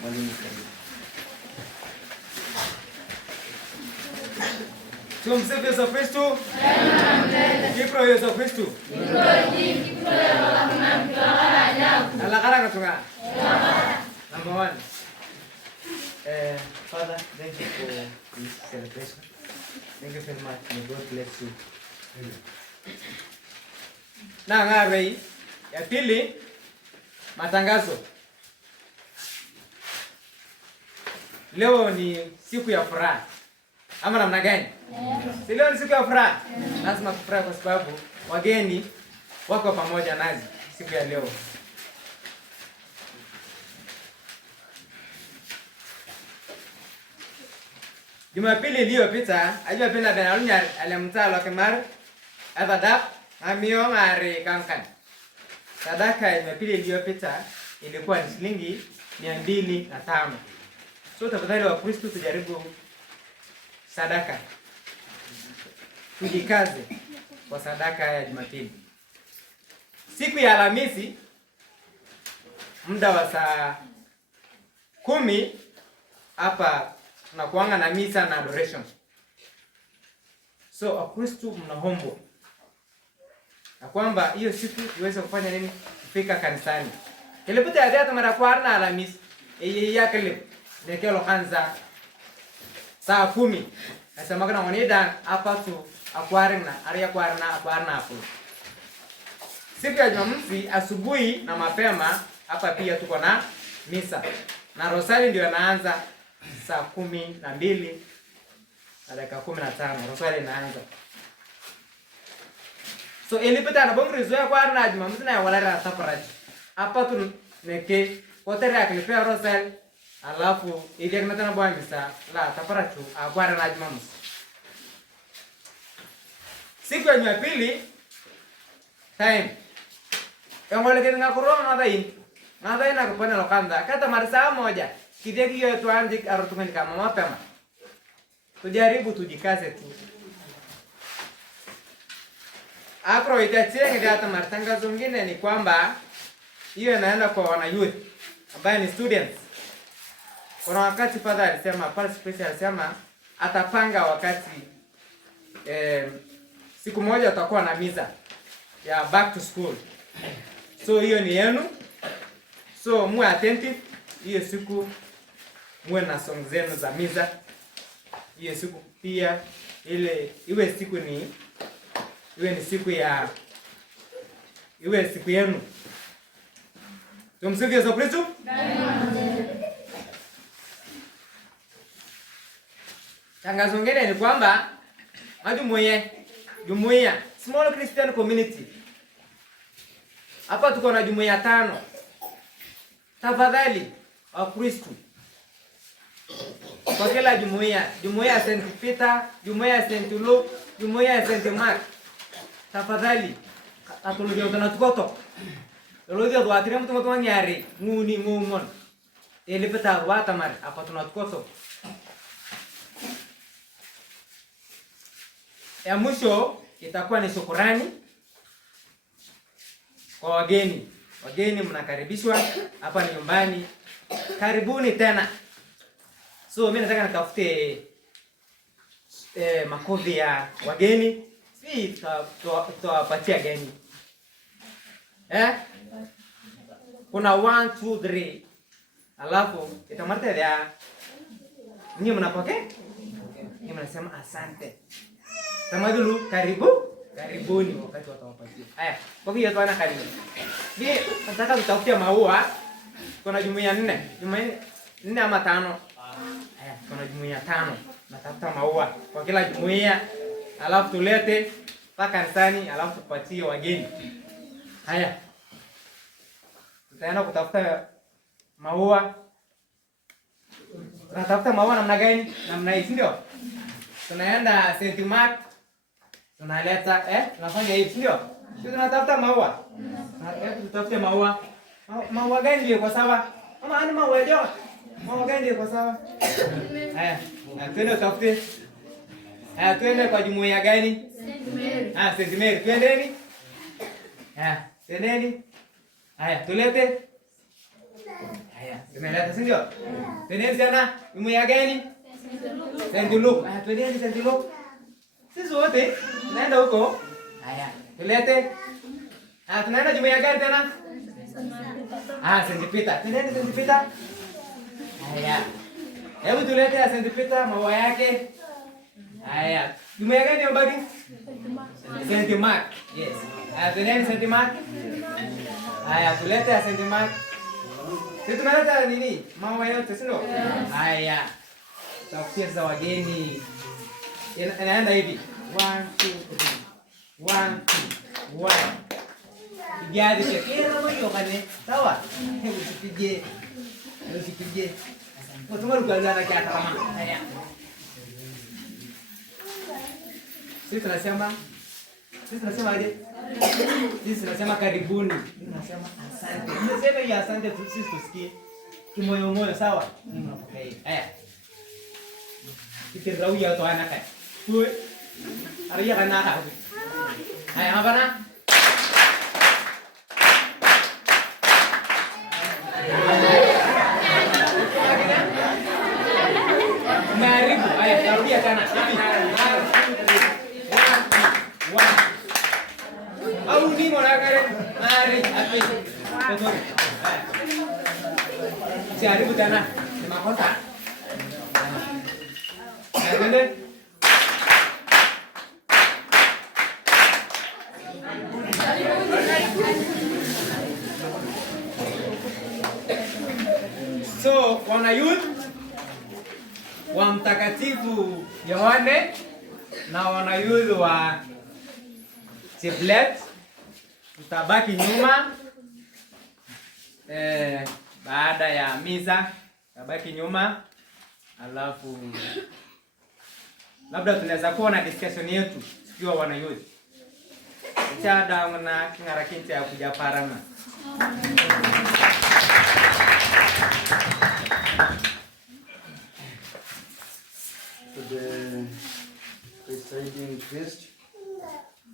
Mwalimu karibu. Tumsifu Yesu Kristo. Kipro Yesu Kristo. Alakara katunga. Number 1. Father, thank you for this celebration. Thank you very much. May God bless you. Na ngare ya pili, matangazo. Leo ni siku ya furaha. Ama namna gani? Si leo ni siku ya furaha. Lazima kufurahi kwa sababu wageni wako pamoja nasi siku ya leo. Jumapili iliyopita, ajua penda benalunya alimtalo kemar abada amio ngari kankan. Sadaka ya Jumapili iliyopita ilikuwa ni shilingi 205. So tafadhali wa Kristo tujaribu sadaka. Tujikaze kwa sadaka ya Jumapili. Siku ya Alhamisi muda wa saa 10 hapa tunakuanga na misa na adoration. So Wakristo mnaomba na kwamba hiyo siku tuweze kufanya nini? Kufika kanisani. Kiliputa ya data mara kwa na Alhamisi. Ya kilip. Nekelo kanza saa 10. Nasema kana wanida hapa tu akwarina, aria akwarina hapo. Siku ya Jumamosi asubuhi na mapema hapa pia tuko na misa. Na rosari ndio inaanza saa 12 na dakika 15. Rosari inaanza. So ilipita na bongo rizoea kwa na Jumamosi na wala ra taparaji. Hapa tu neke kotere akilipea rosari alafu ile kana tena bwa misa la taparachu akwara na Jumamosi. Siku ya Jumapili time ngole kitenga kuroma nada ina kupana lokanda kata marisa moja kideki yo tuandik arotumeni kama mapema. Tujaribu tujikaze tu. Apro itachenge hata matangazo mengine ni kwamba hiyo inaenda kwa wana youth ambaye ni students. Kuna wakati father alisema, pale special alisema atapanga wakati siku moja tutakuwa na misa ya back to school. So hiyo ni yenu. So muwe attentive hiyo siku, muwe na song zenu za misa. Hiyo siku pia iwe siku yenu. Tumsifu Yesu Kristo. Tangazo ngine ni kwamba jumuiya small Christian community. Hapa tuko na jumuiya 5. Tafadhali wa Kristo. Kwa kila jumuiya ya St. Peter, jumuiya ya St. Luke, jumuiya ya St. Mark. Tafadhali atulio tunatukoto. Lolodia duatire mtu mtu nyari nguni ngumon. Ilipita watamar hapa tunatukoto. Ya mwisho itakuwa ni shukrani kwa wageni. Wageni mnakaribishwa hapa ni nyumbani. Karibuni tena. So mimi nataka nikafute makofi ya wageni. Si tutawapatia gani. Kuna 1 2 3. Alafu itamata ya nyinyi mnapokea? Nyinyi mnasema asante. Tamadulu karibu. Karibuni wakati watawapatia. Haya, kwa hiyo tuana karibu. Mimi nataka kutafutia maua. Kuna jumuiya 4. Jumuiya 4 ama 5. Haya, kuna jumuiya 5. Natafuta maua kwa kila jumuiya. Alafu tulete mpaka kanisani, alafu tupatie wageni. Haya. Tutaenda kutafuta maua. Tunatafuta maua namna gani? Namna hii, ndio? Tunaenda St. Mark. Tunaleta tunafanya hivi, ndio? Sisi tunatafuta maua. Tutafute maua. Maua gani ndio kwa sawa? Ama ani maua ndio? Maua gani ndio kwa sawa? Haya, twende tutafute. Haya, twende kwa jumuiya gani? St. Mary. St. Mary. Twendeni. Twendeni. Haya, tulete. Haya, tumeleta, si ndio? Twendeni sana. Jumuiya gani? St. Luke. Haya, twendeni St. Luke. Sisi wote tunaenda huko. Haya, tulete. Tunaenda jumuiya gani tena? St. Peter. Twendeni St. Peter. Haya. Hebu tulete St. Peter maua yake. Haya. Jumuiya gani mbaki? St. Mark. Yes. Twendeni St. Mark. Haya, tulete St. Mark. Sisi tunaleta nini? Maua yote, si ndio? Haya. Tafutia za wageni. Inaenda hivi. 1 2 3. 1 2 1. Pigiaje chekera mwenye kane. Sawa? Hebu usipige. Usipige. Mtu mmoja kia kama. Haya. Sisi tunasema aje? Sisi tunasema karibuni. Tunasema asante. Tunasema ya asante sisi tusikie. Kimoyo moyo, sawa? Mnapokea hivi. Haya. Kita rawi ya toana kan. Tuh. Ari ya kana ka. Hai apa na? Maribu. Hai, rawi ya kana. Au ni mo na kare. Mari, api. Betul. Si Aribu kana. 5 kotak. So, wana youth wa Mtakatifu Yohane na wana youth wa Cheplet tutabaki nyuma baada ya misa, tutabaki nyuma. Alafu labda tunaweza kuwa na discussion yetu tukiwa wana youth. Chada na kingarakinti ya kuja parana. To the presiding priest,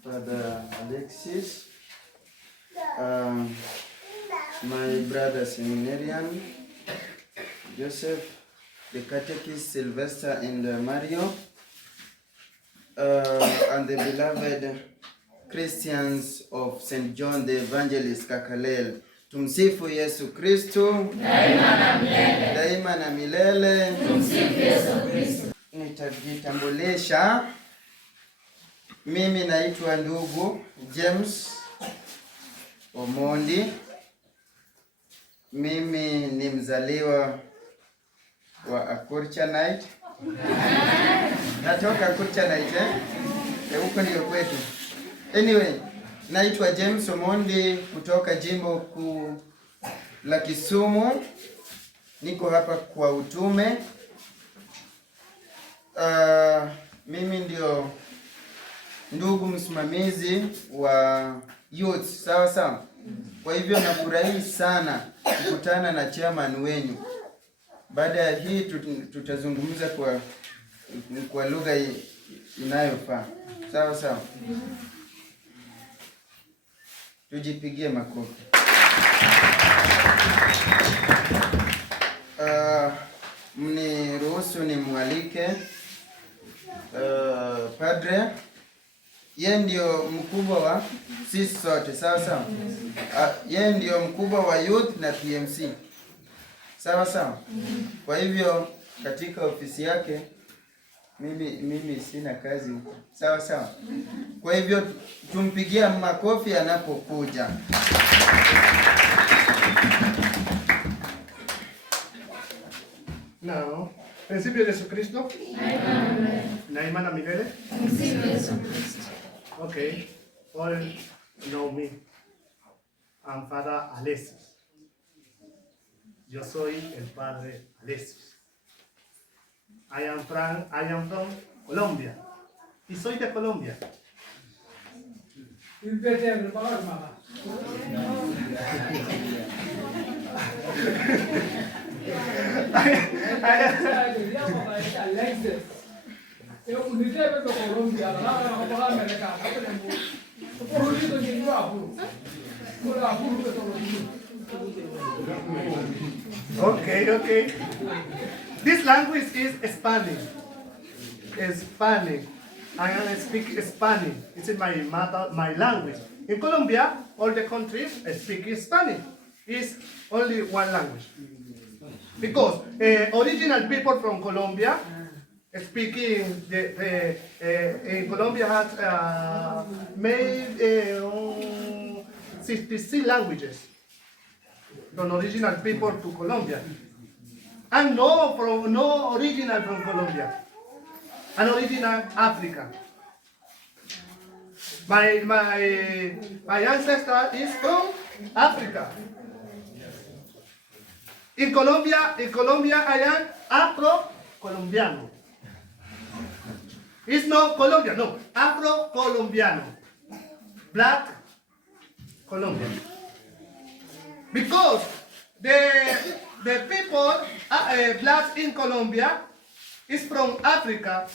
Father Alexis, my brother seminarian, Joseph, the catechist Sylvester and Mario, and the beloved Christians of St. John the Evangelist Kakalel. Tumsifu Yesu Kristo. Daima na milele. Tumsifu Yesu Kristo. Nitajitambulisha. Mimi naitwa ndugu James Omondi. Mimi ni mzaliwa wa Akurchanite. Natoka Akurchanite, huko ndio kwetu. Anyway, naitwa James Omondi kutoka jimbo kuu la Kisumu. Niko hapa kwa utume. Mimi ndio ndugu msimamizi wa youth, sawa sawa. Kwa hivyo nafurahi sana kukutana na chairman wenyu. Baada ya hii tutazungumza kwa lugha inayofaa. Sawa sawa. Tujipigie makofi. Mniruhusu nimwalike Padre. Yeye ndio mkubwa wa sisi sote, sawa sawa. Yeye ndio mkubwa wa youth na PMC. Sawa sawa. Kwa hivyo katika ofisi yake Mimi sina kazi huko. Sawa sawa. Kwa hivyo tumpigia makofi anapokuja. Now, principio de Jesucristo. Na imana milele. Okay. All know me. I'm Father Alexis. Yo soy el Padre Alexis. I am from Colombia. Y soy de Colombia. Okay. This language is Spanish. Spanish. I speak Spanish. It's my language. In Colombia, all the countries speak Spanish. It's only one language. Because original people from Colombia speaking in Colombia has made 66 languages from original people to Colombia. And no original from Colombia. An original Africa. My ancestor is from Africa. In Colombia I am Afro-Colombiano. It's not Colombia, no, Afro-Colombiano. Black Colombian. Because the people, blacks in Colombia, is from Africa,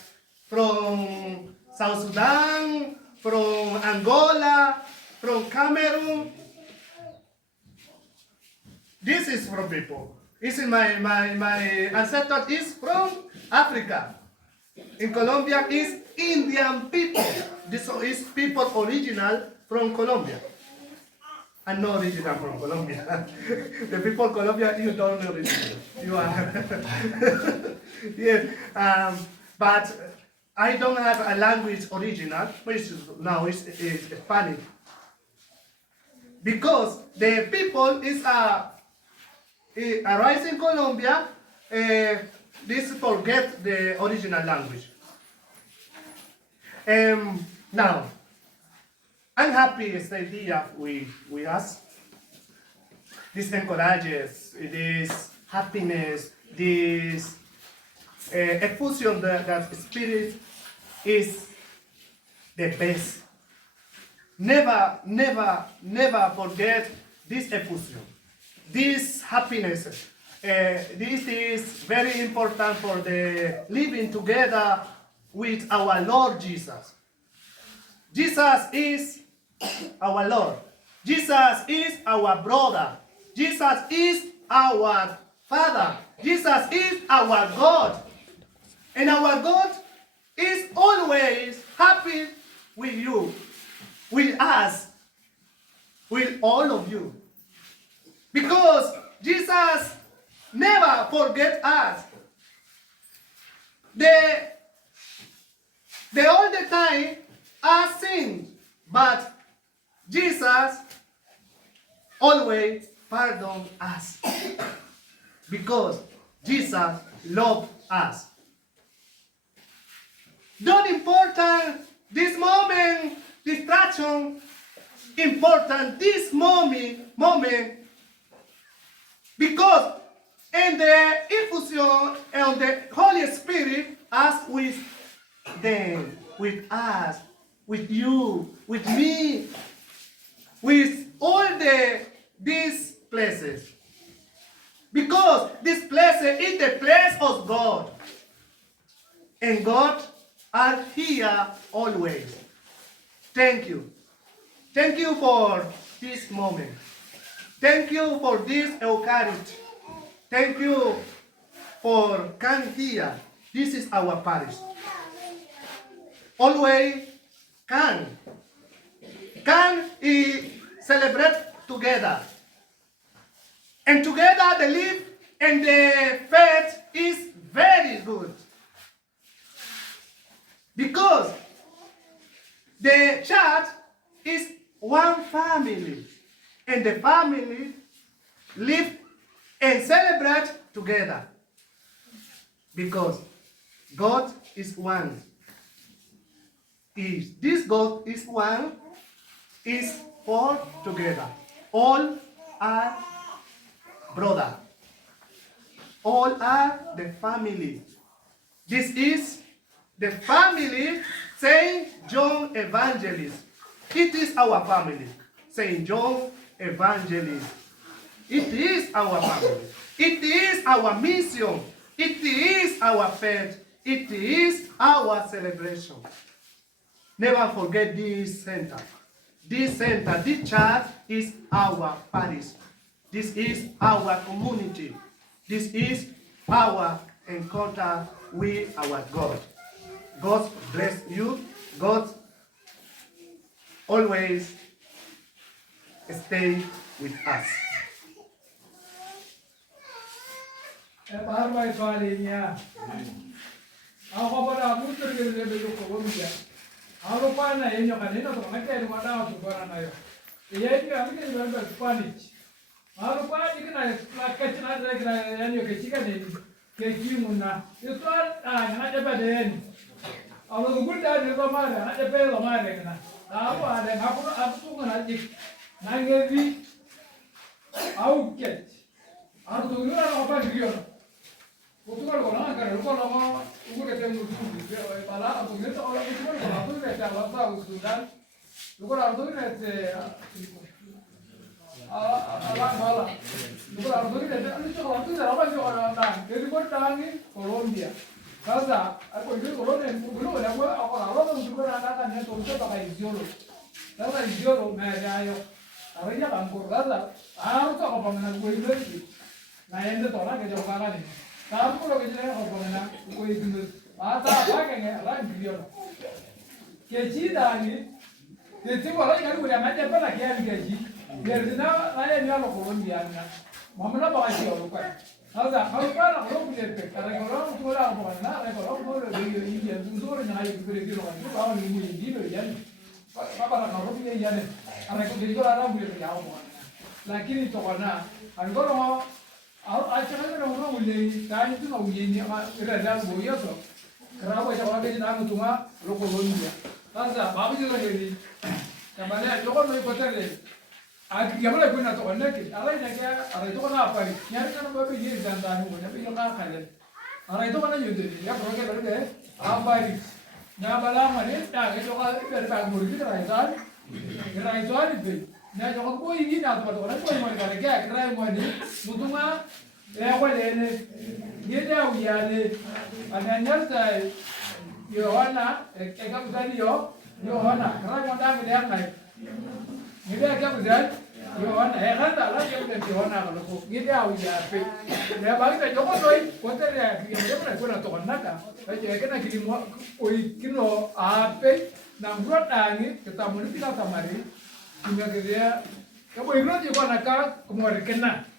from South Sudan, from Angola, from Cameroon. This is from people. This is my ancestor is from Africa. In Colombia is Indian people. This is people original from Colombia. And no original from Colombia. The people of Colombia, you don't know original. You are. Yes. But I don't have a language original, which now is Spanish. Because the people is arise in Colombia, this forget the original language. Now, I'm happy this idea we ask. This encourages, this happiness, this effusion that spirit is the best. Never forget this effusion, this happiness. This is very important for the living together with our Lord Jesus. Jesus is our Lord. Jesus is our brother. Jesus is our Father. Jesus is our God. And our God is always happy with you, with us, with all of you. Because Jesus never forget us. The all the time are sin, but Jesus always pardon us because Jesus loves us. Don't important this moment distraction, important this moment because in the infusion of the Holy Spirit as with them, with us, with you, with me, with all these places. Because this place is the place of God. And God are here always. Thank you. Thank you for this moment. Thank you for this Eucharist. Thank you for coming here. This is our parish. Always can celebrate together. And together the live and the faith is very good. Because the church is one family, and the family live and celebrate together. Because God is one. If this God is one, is all together. All are brother. All are the family. This is the family Saint John Evangelist. It is our family. Saint John Evangelist. It is our family. It is our mission. It is our faith. It is our celebration. Never forget this center. This center, this church is our parish. This is our community. This is our encounter with our God. God bless you. God always stay with us. Barba Italia. Ako para muter ke lebe ko bomia. Ako pa na yenyo kanina to ngate mo na to para na yo. Iya ni kami ni barba Spanish. Ako pa ni kana la kachina na kana yanyo ke chika ni ke kimuna. Ito na de baden. Ako gulda ni ba mara na de pe lo mara kana. Ako ada aku ngana dik. Nangevi au ket. Ako tu ngara apa diyo. Utukan orang kan, lupa nama, ukur kita mungkin, malah aku ngerti orang itu kan, aku itu macam apa, usulan, lupa orang itu ni, alam malah, lupa orang itu ni, itu orang itu apa sih orang orang, jadi buat tangi Colombia, kaza, aku itu Colombia, belum ada aku orang itu kan anak yang tuh pakai idiolo, kaza idiolo, mereka ayo, artinya kampur kaza, aku tuh apa menang gue itu, nah yang itu orang kerja orang ni. Kamu kalau kerja apa mana? Kau itu mata apa kengnya? Orang video. Kerja dah ni. Kerja orang yang kalau yang ada apa lagi yang kerja. Kerja na, saya ni orang Colombia ni. Mama nak bawa siapa lupa. Kalau kalau kerja, kalau orang tu orang apa mana? Kalau orang tu India, tu orang yang ayah kerja orang tu kalau ni India ni. Apa nak kalau kerja ni? Kalau kerja orang boleh jauh mana. Lakini itu karena, kalau acara orang boleh tanya tu nak uji ni, kerana boleh tu. Kerana macam apa kita nak tunggu Colombia. Tanda, bapak juga jadi. Kamanya, jauh lebih betul le. Yang mana pun nak tahu nak,อะไรnak ya,อะไรitu kan apa? Yang kan bapak jadi jantan pun, tapi yang nak kalah.อะไรitu kan jadi, ya program baru deh. Apa ini? Yang malam ni, yang itu kan berbagai murid kerana itu itu. Nah, jangan kau ini nak buat orang kau yang mana kerja, kerana kau ni, mutuma, kau ni, dia dah ujian ni, ada nyata, Yohana, kamu tadi Yohana, kerana kau dah melihat ni, dia kamu tadi Yohana, kan tak lah dia bukan Yohana kalau kau, dia dah ujian, dia bagi tak jangan kau, kau terlihat dia mana kau nak tahu nak kan, jadi kena kini mau, kino apa, nak buat ni, kita mesti kita tamari. Punya kerja, kamu ikut juga nak kemarin kena.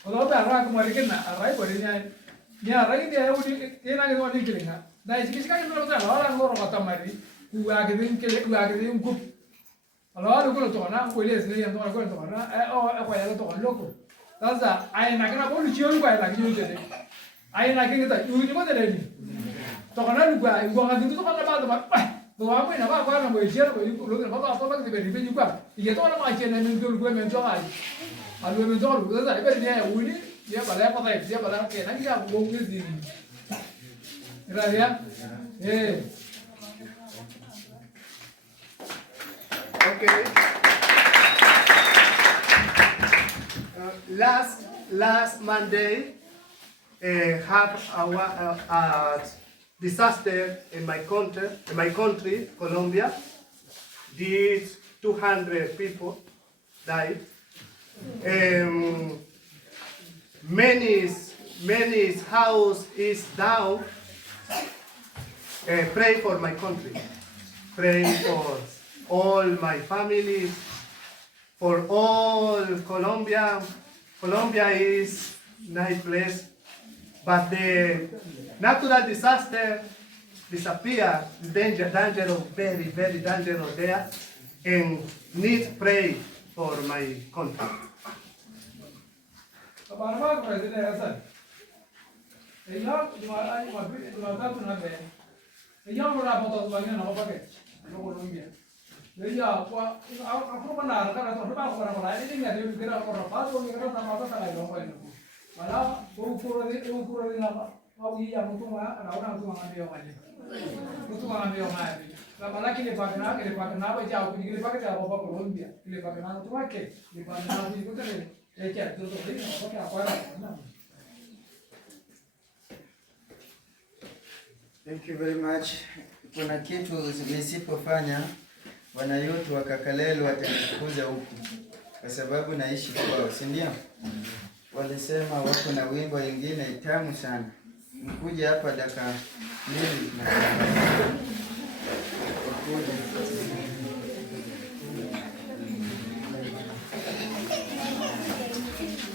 Kalau tak arah kemarin kena, arah berinya, ni arah ini dia nak kita ni kena. Dah sekian kalau tak orang kata mari, gua agak kup. Kalau ada kalau tu orang, kau lihat sendiri yang tu orang, apa yang tu orang loko. Tasa, ayah nak kena boleh cium kau lagi juga ni. Ayah nak kita, ujung mana ni? Tu orang gua agak itu tu kan apa tu mak. Bawa apa ni? Apa nak buat siapa? Lalu apa kita beri juga. Ia tu orang macam ni menjual gue menjual aja. Alu menjual, tu saya beri dia uni, dia balai apa tak? Dia balai apa? Nanti dia buang di sini. Kira dia? Okay. Last Monday, had our disaster in my country, Colombia. These 200 people died. Many house is down. Pray for my country. Pray for all my family. For all Colombia. Colombia is nice place, but the natural disaster disappear dangerous, very, very dangerous there, and need pray for my country. Kabaraba kwa zile Hassan. Ila Jumatatu na mbele. Ila mura moto zwangia na mabake. Ndio ndio. Ila kwa akroba na haraka to ba kwa kwa ile ndio ndio kira kwa pato ni kira na mata kala ndio kwa ndio. Wala ukuro ni na au hii ya mtu anaona mtu anambia waje. Mtu anambia waje. Na malaki ile pakana baje au kile pakata hapo kwa Colombia. Ile pakana tu wake. Ile pakana ni kutale. Thank you very much. Kuna kitu nisipofanya wanayutu wa Kakalelu watanifukuza huku kwa sababu naishi kwao, si ndio? Walisema wako na wimbo ingine tamu sana. Mkuja hapa dakika 2 na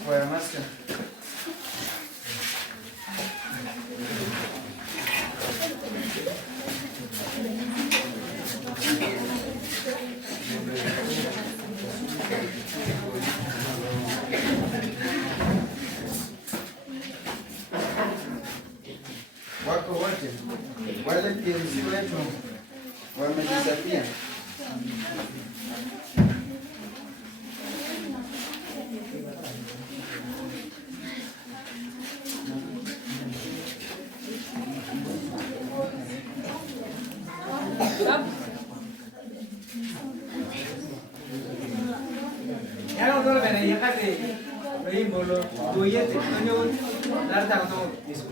kwa master. Wako wote wale kiongozi wetu wamejisafia. Yang orang mana yang kata, beri bolo, doya tu, tunjuk, lar tak tahu isu.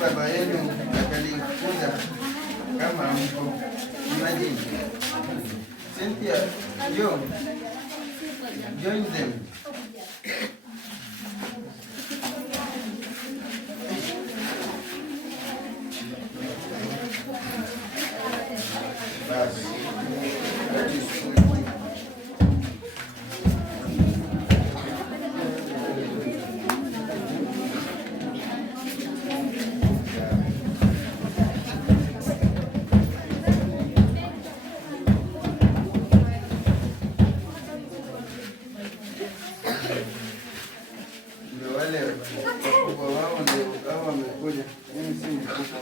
Baba yenu akalifunza kama mko imagine. Cynthia, join them. Basi. That is good. Wale wakubwa wao ndio hao wamekuja. Mimi si mkubwa.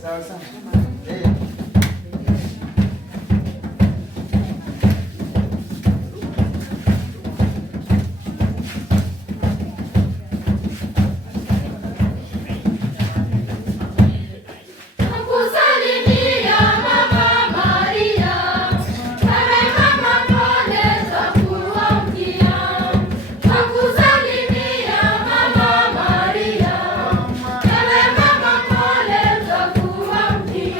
Sawa sawa. Nakusalimia Mama Maria, wewe mama pole za kuamkia. Nakusalimia Mama Maria, wewe mama pole za kuamkia.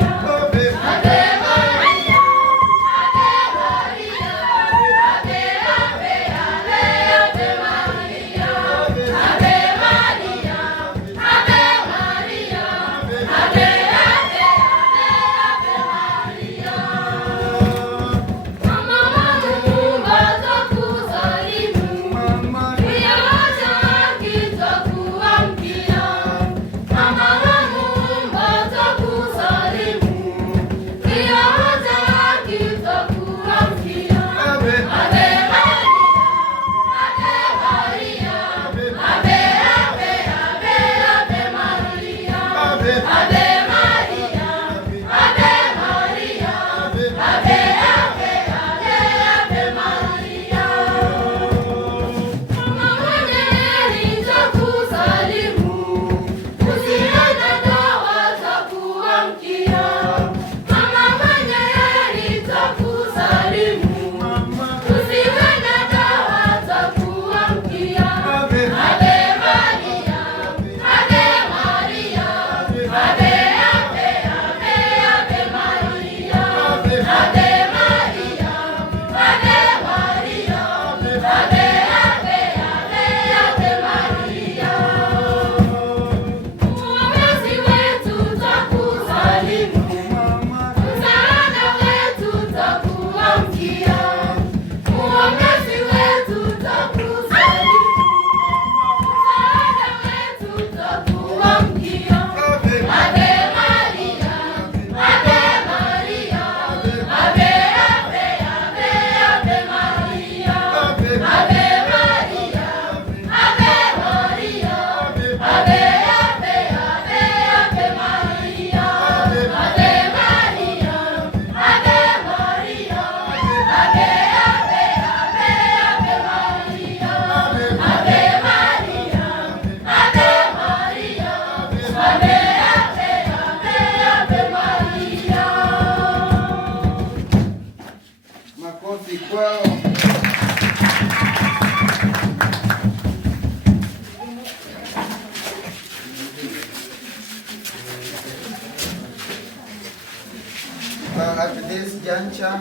this juncture,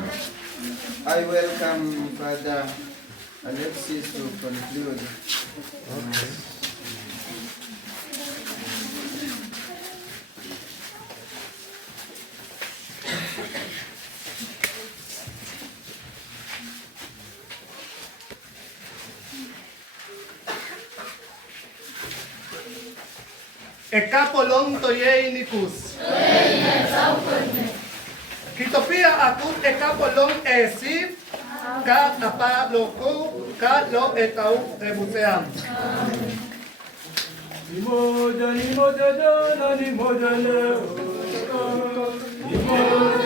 I welcome Father Alexis to conclude. Ekapolon toyeinikus. Kitopia akut ekapolon esif ka apa loku ka lo etau ebuseam. Ni moja jana ni moja leo. Ni moja